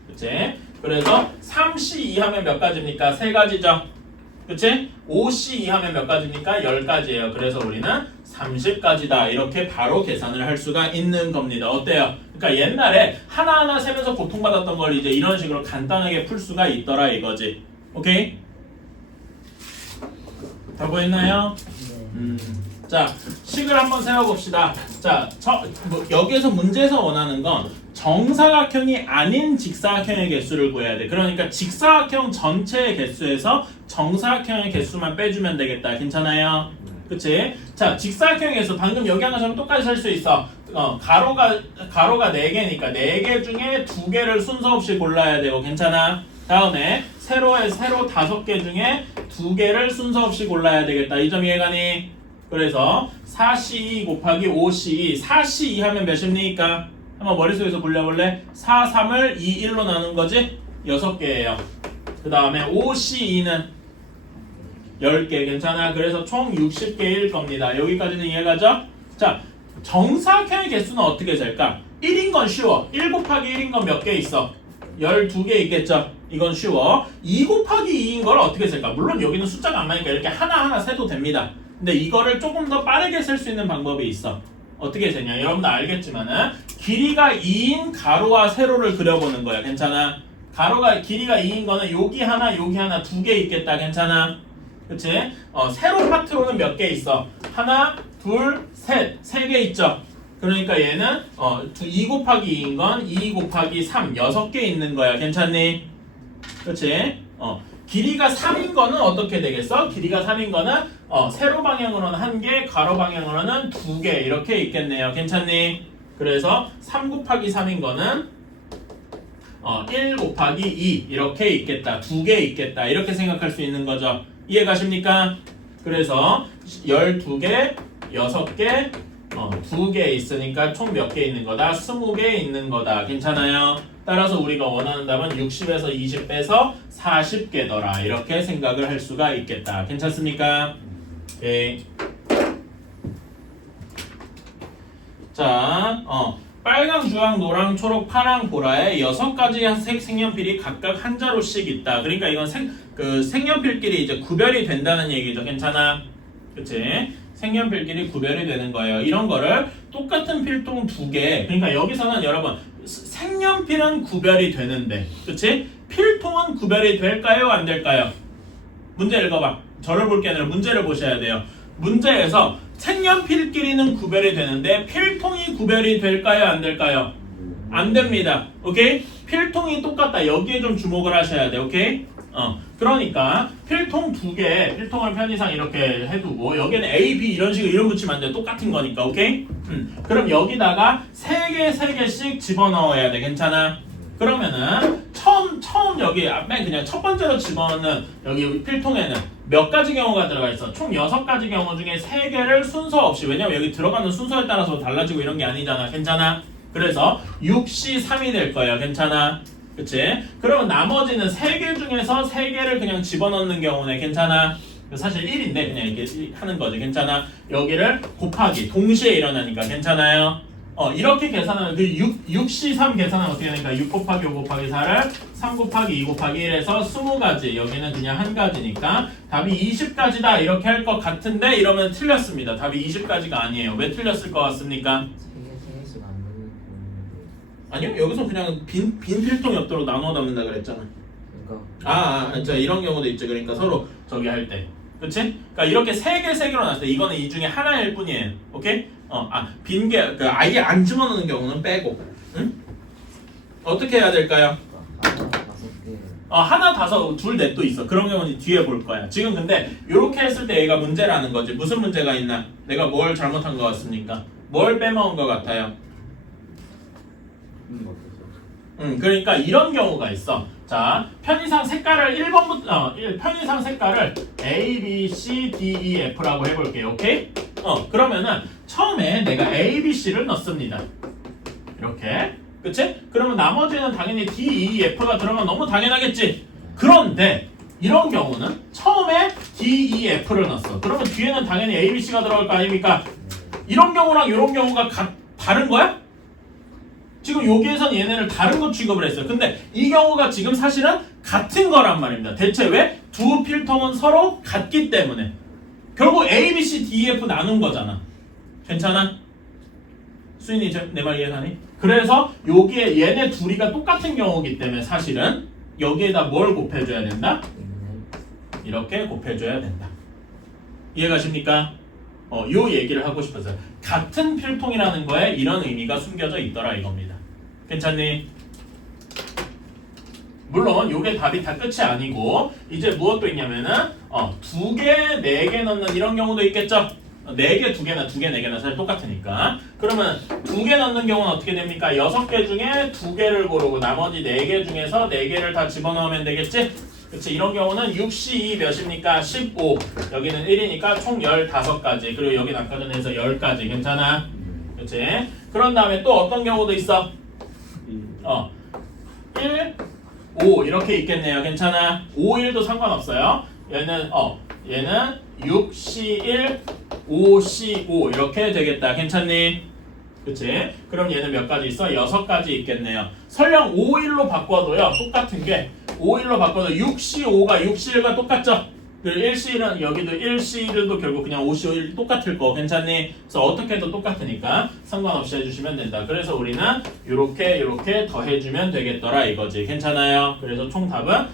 그치? 그래서 3C2 하면 몇 가지입니까? 3가지죠. 그치? 5C2 하면 몇 가지입니까? 10가지예요. 그래서 우리는 30가지다. 이렇게 바로 계산을 할 수가 있는 겁니다. 어때요? 그러니까 옛날에 하나하나 세면서 고통받았던 걸 이제 이런 식으로 간단하게 풀 수가 있더라 이거지. 오케이? 다 보였나요? 자, 식을 한번 세워봅시다. 자, 여기에서 문제에서 원하는 건 정사각형이 아닌 직사각형의 개수를 구해야 돼. 그러니까 직사각형 전체의 개수에서 정사각형의 개수만 빼주면 되겠다. 괜찮아요? 그치? 자, 직사각형의 개수 방금 여기 하나처럼 똑같이 셀 수 있어. 가로가 4개니까 4개 중에 2개를 순서 없이 골라야 되고 괜찮아? 다음에 세로에 세로 5개 중에 2개를 순서 없이 골라야 되겠다. 이 점 이해가니? 그래서 4C2 곱하기 5C2 4C2 하면 몇입니까? 한번 머릿속에서 굴려볼래? 4, 3을 2, 1로 나눈 거지? 6개예요. 그 다음에 5C2는 10개. 괜찮아? 그래서 총 60개일 겁니다. 여기까지는 이해가죠? 자, 정사각형의 개수는 어떻게 셀까? 1인 건 쉬워. 1 곱하기 1인 건 몇 개 있어? 12개 있겠죠? 이건 쉬워. 2 곱하기 2인 걸 어떻게 셀까? 물론 여기는 숫자가 안 맞으니까 이렇게 하나하나 세도 됩니다. 근데 이거를 조금 더 빠르게 셀 수 있는 방법이 있어. 어떻게 세냐? 여러분도 알겠지만은 길이가 2인 가로와 세로를 그려보는 거야. 괜찮아? 길이가 2인 거는 여기 하나 2개 있겠다. 괜찮아? 그치? 세로 파트로는 몇 개 있어? 하나, 둘, 셋. 3개 있죠? 그러니까 얘는 2 곱하기 2인 건 2 곱하기 3. 6개 있는 거야. 괜찮니? 그렇지? 길이가 3인 거는 어떻게 되겠어? 길이가 3인 거는 세로 방향으로는 1개, 가로 방향으로는 2개 이렇게 있겠네요. 괜찮니? 그래서 3 곱하기 3인 거는 1 곱하기 2 이렇게 있겠다. 2개 있겠다. 이렇게 생각할 수 있는 거죠. 이해 가십니까? 그래서 12개, 6개, 2개 있으니까 총 몇 개 있는 거다? 20개 있는 거다. 괜찮아요? 따라서 우리가 원하는 답은 60에서 20 빼서 40개더라. 이렇게 생각을 할 수가 있겠다. 괜찮습니까? 오케이. 자, 빨강, 주황, 노랑, 초록, 파랑, 보라의 6가지의 색 색연필이 각각 한 자루씩 있다. 그러니까 이건 색연필끼리 이제 구별이 된다는 얘기죠. 괜찮아? 그치? 색연필끼리 구별이 되는 거예요. 이런 거를 똑같은 필통 2개. 그러니까 여기서는 여러분 색연필은 구별이 되는데, 그치? 필통은 구별이 될까요? 안 될까요? 문제 읽어봐. 저를 볼 게 아니라 문제를 보셔야 돼요. 문제에서 색연필끼리는 구별이 되는데 필통이 구별이 될까요? 안 될까요? 안 됩니다. 오케이? 필통이 똑같다. 여기에 좀 주목을 하셔야 돼. 오케이? 그러니까 필통 2개, 필통을 편의상 이렇게 해두고 여기는 A, B 이런 식으로 이름 붙이면 안 돼. 똑같은 거니까. 오케이? 그럼 여기다가 3개씩 집어넣어야 돼. 괜찮아? 그러면은 처음 여기 맨 그냥 첫 번째로 집어넣는 여기 필통에는 몇 가지 경우가 들어가 있어? 총 6가지 경우 중에 3개를 순서 없이, 왜냐면 여기 들어가는 순서에 따라서 달라지고 이런 게 아니잖아. 괜찮아? 그래서 6C 3이 될 거야. 괜찮아? 그치? 그러면 나머지는 3개 중에서 3개를 그냥 집어넣는 경우네. 괜찮아? 사실 1인데 그냥 이렇게 하는 거지. 괜찮아? 여기를 곱하기 동시에 일어나니까 괜찮아요? 이렇게 계산하면 그 6C3 계산하면 어떻게 되니까 6 곱하기 5 곱하기 4를 3 곱하기 2 곱하기 1에서 20가지. 여기는 그냥 한 가지니까 답이 20가지다 이렇게 할 것 같은데 이러면 틀렸습니다. 답이 20가지가 아니에요. 왜 틀렸을 것 같습니까? 아니요, 여기서 그냥 빈 필통이 없도록 나눠 담는다 그랬잖아. 그러니까 자 이런 경우도 있죠. 그러니까 서로 저기 할 때, 그렇지? 그러니까 이렇게 3개로 나눴을 때 이거는 이 중에 하나일 뿐이에요. 오케이? 빈 게 아예 안 집어넣는 경우는 빼고, 응? 어떻게 해야 될까요? 하나, 5, 둘, 넷도 있어. 그런 경우는 뒤에 볼 거야. 지금 근데 이렇게 했을 때 얘가 문제라는 거지. 무슨 문제가 있나? 내가 뭘 잘못한 것 같습니까? 뭘 빼먹은 것 같아요? 그러니까 이런 경우가 있어. 자, 편의상 색깔을 1번부터 편의상 색깔을 A, B, C, D, E, F라고 해볼게요. 오케이? 그러면은 처음에 내가 A, B, C를 넣습니다. 이렇게. 그치? 그러면 나머지는 당연히 D, E, F가 들어가면 너무 당연하겠지? 그런데 이런 경우는 처음에 D, E, F를 넣었어. 그러면 뒤에는 당연히 A, B, C가 들어갈 거 아닙니까? 이런 경우랑 이런 경우가 다른 거야? 지금 여기에선 얘네를 다른 거 취급을 했어요. 근데 이 경우가 지금 사실은 같은 거란 말입니다. 대체 왜? 두 필통은 서로 같기 때문에. 결국 A, B, C, D, E, F 나눈 거잖아. 괜찮아? 수인이 내 말 이해하니? 그래서 여기에 얘네 둘이가 똑같은 경우이기 때문에 사실은 여기에다 뭘 곱해줘야 된다? 이렇게 곱해줘야 된다. 이해가십니까? 요 얘기를 하고 싶었어요. 같은 필통이라는 거에 이런 의미가 숨겨져 있더라 이겁니다. 괜찮니? 물론 요게 답이 다 끝이 아니고 이제 무엇도 있냐면은 2개, 4개 넣는 이런 경우도 있겠죠? 4개, 2개나 2개, 4개나 사실 똑같으니까. 그러면 2개 넣는 경우는 어떻게 됩니까? 6개 중에 2개를 고르고 나머지 4개 중에서 4개를 다 집어넣으면 되겠지? 그치? 이런 경우는 6C2 몇입니까? 15. 여기는 1이니까 총 15가지. 그리고 여기는 아까 전에 해서 10가지. 괜찮아? 그치? 그런 다음에 또 어떤 경우도 있어? 1, 5 이렇게 있겠네요. 괜찮아? 5, 1도 상관없어요. 얘는 6C1, 5C5 이렇게 되겠다. 괜찮니? 그치? 그럼 얘는 몇 가지 있어? 6가지 있겠네요. 설령 5, 1로 바꿔도요. 똑같은 게 5, 1로 바꿔도 6C5가 6C1과 똑같죠? 그리고 1C1은 여기도 1C1도 결국 그냥 5C1 똑같을 거. 괜찮니? 그래서 어떻게 해도 똑같으니까 상관없이 해주시면 된다. 그래서 우리는 이렇게 더해주면 되겠더라 이거지. 괜찮아요? 그래서 총 답은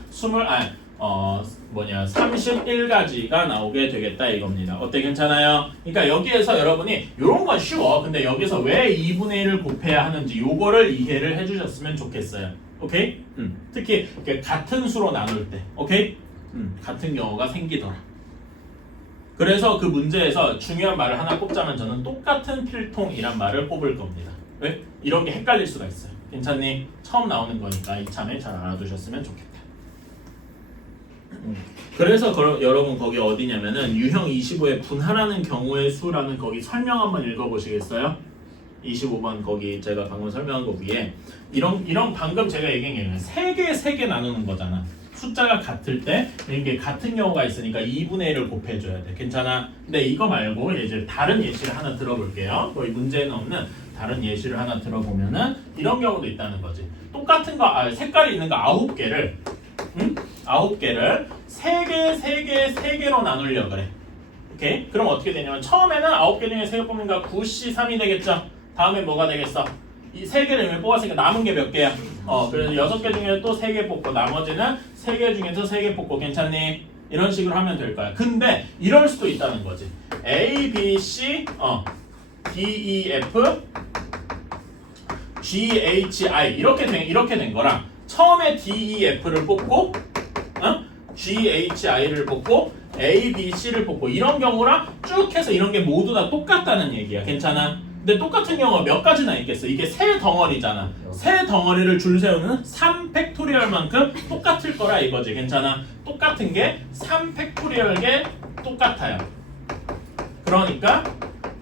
31가지가 나오게 되겠다 이겁니다. 어때 괜찮아요? 그러니까 여기에서 여러분이 이런 건 쉬워. 근데 여기서 왜 2분의 1을 곱해야 하는지 요거를 이해를 해주셨으면 좋겠어요. 오케이? 특히 이렇게 같은 수로 나눌 때, 오케이? 같은 경우가 생기더라. 그래서 그 문제에서 중요한 말을 하나 꼽자면 저는 똑같은 필통이란 말을 뽑을 겁니다. 왜? 이런 게 헷갈릴 수가 있어요. 괜찮니? 처음 나오는 거니까 이참에 잘 알아두셨으면 좋겠다. 그래서 여러분 거기 어디냐면은 유형 25의 분할하는 경우의 수라는 거기 설명 한번 읽어보시겠어요? 25번 거기 제가 방금 설명한 거 위에 이런 방금 제가 얘기한 게 3개 나누는 거잖아. 숫자가 같을 때 이게 같은 경우가 있으니까 2분의 1을 곱해줘야 돼. 괜찮아? 근데 이거 말고 이제 다른 예시를 하나 들어볼게요. 거의 문제는 없는 다른 예시를 하나 들어보면은 이런 경우도 있다는 거지. 똑같은 거, 색깔이 있는 거 9개를 9개를 3개로 나누려고 그래. 오케이? 그럼 어떻게 되냐면 처음에는 9개 중에 3개 뽑으니까 9C3이 되겠죠? 다음에 뭐가 되겠어? 이 3개를 이미 뽑았으니까 남은 게 몇 개야? 그래서 6개 중에 또 3개 뽑고 나머지는 3개 중에서 3개 뽑고 괜찮니? 이런 식으로 하면 될 거야. 근데 이럴 수도 있다는 거지. A, B, C, D, E, F, G, H, I 이렇게 된 거랑 처음에 D, E, F를 뽑고 G, H, I를 뽑고 A, B, C를 뽑고 이런 경우랑 쭉 해서 이런 게 모두 다 똑같다는 얘기야. 괜찮아? 근데 똑같은 경우가 몇 가지나 있겠어. 이게 세 덩어리잖아. 세 덩어리를 줄 세우는 3팩토리얼만큼 똑같을 거라 이거지. 괜찮아? 똑같은 게 3팩토리얼게 똑같아요. 그러니까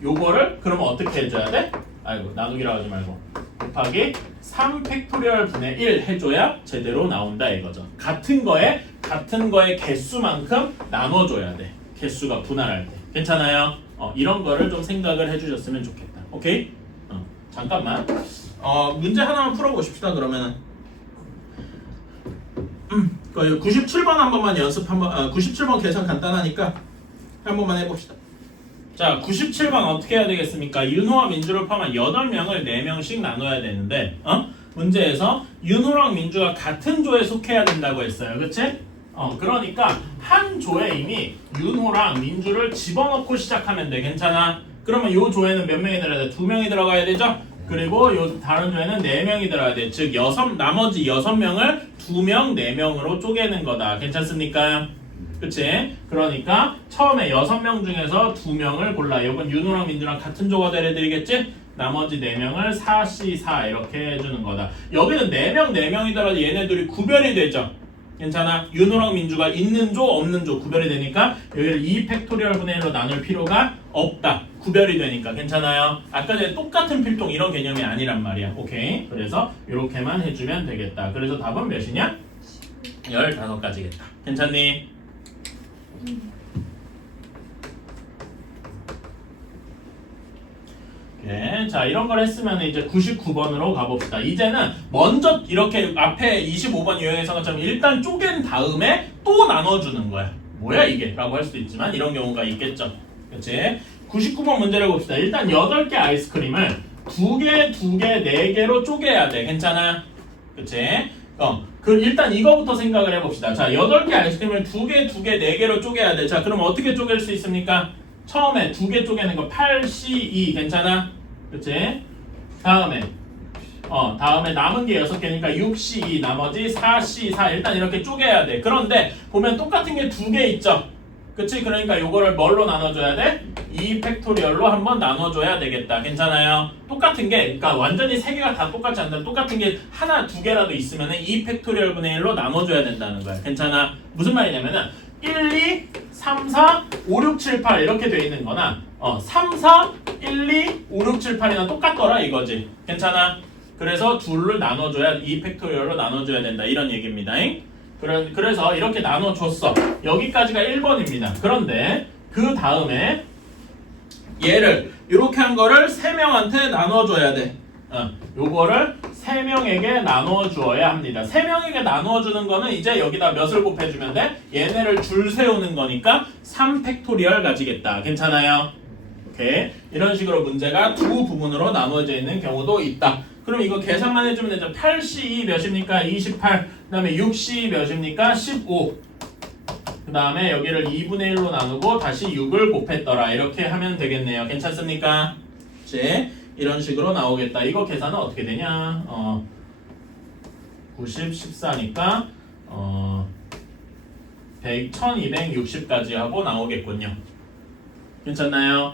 요거를 그러면 어떻게 해줘야 돼? 아이고 나누기라고 하지 말고 곱하기 3팩토리얼 분의 1 해줘야 제대로 나온다 이거죠. 같은 거에 개수만큼 나눠줘야 돼. 개수가 분할할 때. 괜찮아요? 이런 거를 좀 생각을 해주셨으면 좋겠다. 오케이? 잠깐만. 문제 하나만 풀어보십시다. 그러면은 97번 한 번만 연습 한번. 97번 계산 간단하니까 한 번만 해봅시다. 자, 97번 어떻게 해야 되겠습니까? 윤호와 민주를 포함한 8명을 4명씩 나눠야 되는데 문제에서 윤호랑 민주가 같은 조에 속해야 된다고 했어요. 그치? 그러니까 한 조에 이미 윤호랑 민주를 집어넣고 시작하면 돼. 괜찮아? 그러면 요 조에는 몇 명이 들어야 돼? 2명이 들어가야 되죠? 그리고 요 다른 조에는 4명이 들어야 돼. 즉 나머지 6명을 2명, 4명으로 쪼개는 거다. 괜찮습니까? 그치? 그러니까 처음에 6명 중에서 2명을 골라. 이건 윤호랑 민주랑 같은 조가 되려드리겠지? 나머지 4명을 4C4 이렇게 해주는 거다. 여기는 4명이더라도 얘네들이 구별이 되죠? 괜찮아? 윤호랑 민주가 있는 조, 없는 조 구별이 되니까 여기를 2팩토리얼 분의 1로 나눌 필요가 없다. 구별이 되니까. 괜찮아요? 아까 전에 똑같은 필통 이런 개념이 아니란 말이야. 오케이? 그래서 이렇게만 해주면 되겠다. 그래서 답은 몇이냐? 15가지겠다. 괜찮니? 네, 자 이런 걸 했으면 이제 99번으로 가봅시다. 이제는 먼저 이렇게 앞에 25번 유형에서 것처럼 일단 쪼갠 다음에 또 나눠주는 거야. 뭐야 이게? 라고 할 수도 있지만 이런 경우가 있겠죠. 그치? 99번 문제를 봅시다. 일단 8개 아이스크림을 2개, 4개로 쪼개야 돼. 괜찮아? 그치? 일단 이거부터 생각을 해봅시다. 자, 8개 아이스크림을 2개, 4개로 쪼개야 돼. 자, 그럼 어떻게 쪼갤 수 있습니까? 처음에 2개 쪼개는 거 8C2 괜찮아? 그치? 다음에 남은 게 6개니까 6C2 나머지 4C4 일단 이렇게 쪼개야 돼. 그런데 보면 똑같은 게 2개 있죠? 그치? 그러니까 요거를 뭘로 나눠줘야 돼? 2팩토리얼로 한번 나눠줘야 되겠다. 괜찮아요? 똑같은 게 그러니까 완전히 3개가 다 똑같지 않다. 똑같은 게 하나, 2개라도 있으면은 2팩토리얼 분의 1로 나눠줘야 된다는 거야. 괜찮아? 무슨 말이냐면은 1, 2, 3, 4, 5, 6, 7, 8 이렇게 돼 있는 거나 3, 4, 1, 2, 5, 6, 7, 8이나 똑같더라 이거지. 괜찮아? 그래서 둘을 나눠줘야 2팩토리얼로 나눠줘야 된다. 이런 얘기입니다. 그래서 이렇게 나눠줬어. 여기까지가 1번입니다. 그런데 그 다음에 얘를 이렇게 한 거를 3명한테 나눠줘야 돼. 요거를 3명에게 나눠주어야 합니다. 3명에게 나눠주는 거는 이제 여기다 몇을 곱해주면 돼? 얘네를 줄 세우는 거니까 3팩토리얼 가지겠다. 괜찮아요? 오케이. 이런 식으로 문제가 두 부분으로 나눠져 있는 경우도 있다. 그럼 이거 계산만 해주면 되죠. 8C2 몇입니까? 28. 그 다음에 6C 몇입니까? 15. 그 다음에 여기를 2분의 1로 나누고 다시 6을 곱했더라. 이렇게 하면 되겠네요. 괜찮습니까? 그치? 이런 식으로 나오겠다. 이거 계산은 어떻게 되냐? 90, 14니까 1260까지 하고 나오겠군요. 괜찮나요?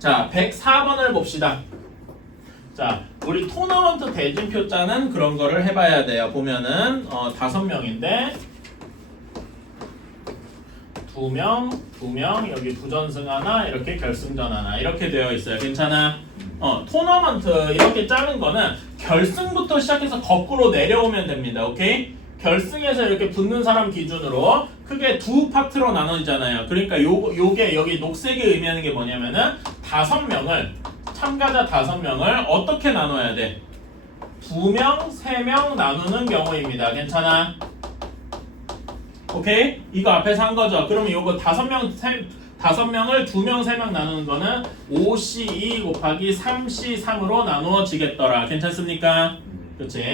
자, 104번을 봅시다. 자, 우리 토너먼트 대진표 짜는 그런 거를 해봐야 돼요. 보면은 5명인데 2명, 여기 부전승 하나, 이렇게 결승전 하나 이렇게 되어 있어요. 괜찮아? 토너먼트 이렇게 짜는 거는 결승부터 시작해서 거꾸로 내려오면 됩니다. 오케이? 결승에서 이렇게 붙는 사람 기준으로 크게 두 파트로 나눠지잖아요. 그러니까 요게 여기 녹색이 의미하는 게 뭐냐면은 5명을 참가자 5명을 어떻게 나눠야 돼? 2명, 3명 나누는 경우입니다. 괜찮아? 오케이? 이거 앞에서 한 거죠. 그러면 요거 5명을 2명, 3명 나누는 거는 5C2 곱하기 3C3으로 나누어지겠더라. 괜찮습니까? 그치?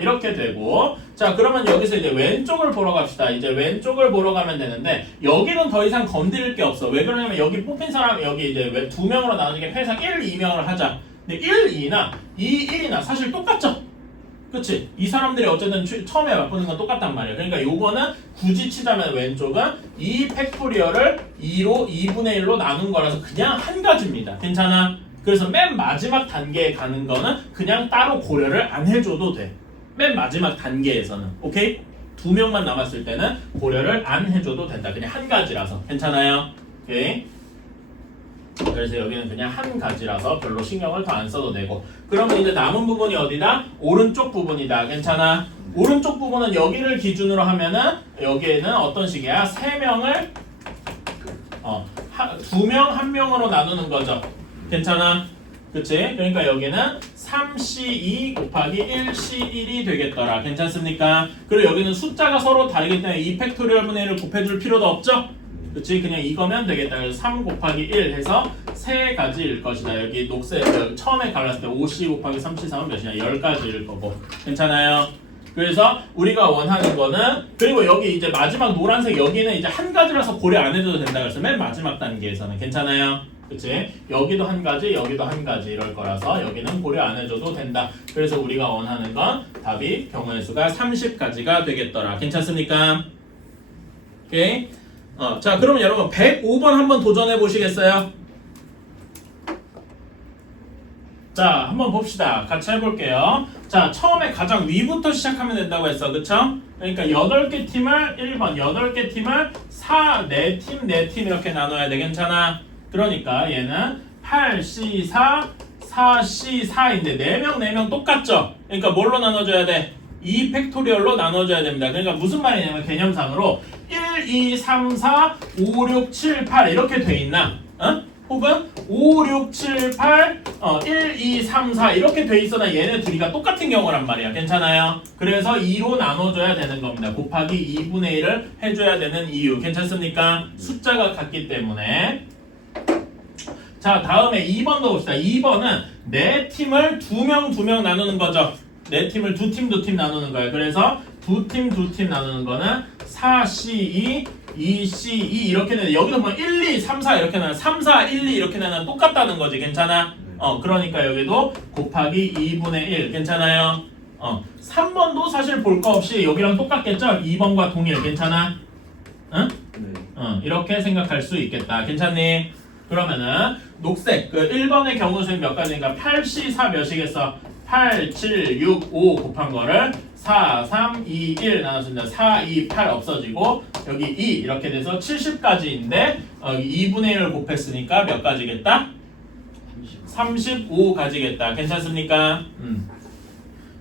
이렇게 되고, 자, 그러면 여기서 이제 왼쪽을 보러 갑시다. 이제 왼쪽을 보러 가면 되는데, 여기는 더 이상 건드릴 게 없어. 왜 그러냐면 여기 뽑힌 사람, 여기 이제 2명으로 나누니까 패상 1, 2명을 하자. 근데 1, 2나 2, 1이나 사실 똑같죠? 그치? 이 사람들이 어쨌든 처음에 맛보는 건 똑같단 말이에요. 그러니까 요거는 굳이 치자면 왼쪽은 2 팩토리얼을 2로 2분의 1로 나눈 거라서 그냥 한 가지입니다. 괜찮아? 그래서 맨 마지막 단계에 가는 거는 그냥 따로 고려를 안 해줘도 돼. 맨 마지막 단계에서는. 오케이? 2명만 남았을 때는 고려를 안 해줘도 된다. 그냥 한 가지라서. 괜찮아요? 오케이? 그래서 여기는 그냥 한 가지라서 별로 신경을 더 안 써도 되고. 그러면 이제 남은 부분이 어디다? 오른쪽 부분이다. 괜찮아? 오른쪽 부분은 여기를 기준으로 하면은 여기에는 어떤 식이야? 3명을 2명, 1명으로 나누는 거죠. 괜찮아? 그치? 그러니까 여기는 3C2 곱하기 1C1이 되겠더라. 괜찮습니까? 그리고 여기는 숫자가 서로 다르기 때문에 2 팩토리얼 분의 1을 곱해줄 필요도 없죠? 그치? 그냥 이거면 되겠다. 그래서 3 곱하기 1 해서 3가지일 것이다. 여기 녹색, 처음에 갈랐을 때 5C 곱하기 3C3은 몇이냐? 10가지일 거고. 괜찮아요? 그래서 우리가 원하는 거는, 그리고 여기 이제 마지막 노란색 여기는 이제 한 가지라서 고려 안 해줘도 된다. 그래서 맨 마지막 단계에서는. 괜찮아요? 그치? 여기도 한 가지, 여기도 한 가지 이럴 거라서 여기는 고려 안 해줘도 된다. 그래서 우리가 원하는 건 답이 경우의 수가 30가지가 되겠더라. 괜찮습니까? 오케이? 자, 그러면 여러분 105번 한번 도전해 보시겠어요? 자, 한번 봅시다. 같이 해볼게요. 자, 처음에 가장 위부터 시작하면 된다고 했어. 그쵸? 그러니까 8개 팀을 1번, 8개 팀을 4팀 이렇게 나눠야 돼. 괜찮아? 그러니까 얘는 8C4, 4C4인데 4명 똑같죠? 그러니까 뭘로 나눠줘야 돼? 2 팩토리얼로 나눠줘야 됩니다. 그러니까 무슨 말이냐면 개념상으로 1, 2, 3, 4, 5, 6, 7, 8 이렇게 돼 있나? 혹은 5, 6, 7, 8, 1, 2, 3, 4 이렇게 돼 있어나 얘네 둘이가 똑같은 경우란 말이야. 괜찮아요? 그래서 2로 나눠줘야 되는 겁니다. 곱하기 2분의 1을 해줘야 되는 이유. 괜찮습니까? 숫자가 같기 때문에. 자, 다음에 2번도 봅시다. 2번은 내 팀을 2명 나누는 거죠. 내 팀을 2팀 나누는 거예요. 그래서 2팀 나누는 거는 4C2, 2C2 이렇게 되는데 여기서 뭐 1, 2, 3, 4 이렇게 나는 3, 4, 1, 2 이렇게 나는 똑같다는 거지. 괜찮아? 그러니까 여기도 곱하기 2분의 1 괜찮아요? 3번도 사실 볼 거 없이 여기랑 똑같겠죠? 2번과 동일 괜찮아? 응? 네. 이렇게 생각할 수 있겠다. 괜찮니? 그러면은 녹색 그 1번의 경우 수는 몇 가지인가? 8C4 몇이겠어? 8, 7, 6, 5 곱한 거를 4, 3, 2, 1 나눴습니다. 4, 2, 8 없어지고 여기 2 이렇게 돼서 70가지인데 2분의 1을 곱했으니까 몇 가지겠다? 35가지겠다. 괜찮습니까?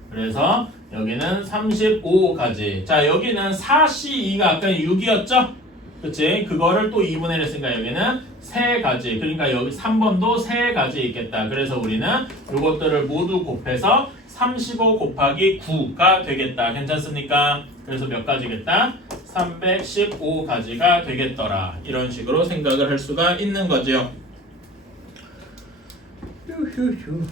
그래서 여기는 35가지. 자, 여기는 4C2가 아까 6이었죠? 그치? 그거를 또 2분의 1 했으니까 여기는 3가지. 그러니까 여기 3번도 3가지 있겠다. 그래서 우리는 이것들을 모두 곱해서 35 곱하기 9가 되겠다. 괜찮습니까? 그래서 몇 가지겠다? 315가지가 되겠더라. 이런 식으로 생각을 할 수가 있는 거죠. 휴휴휴.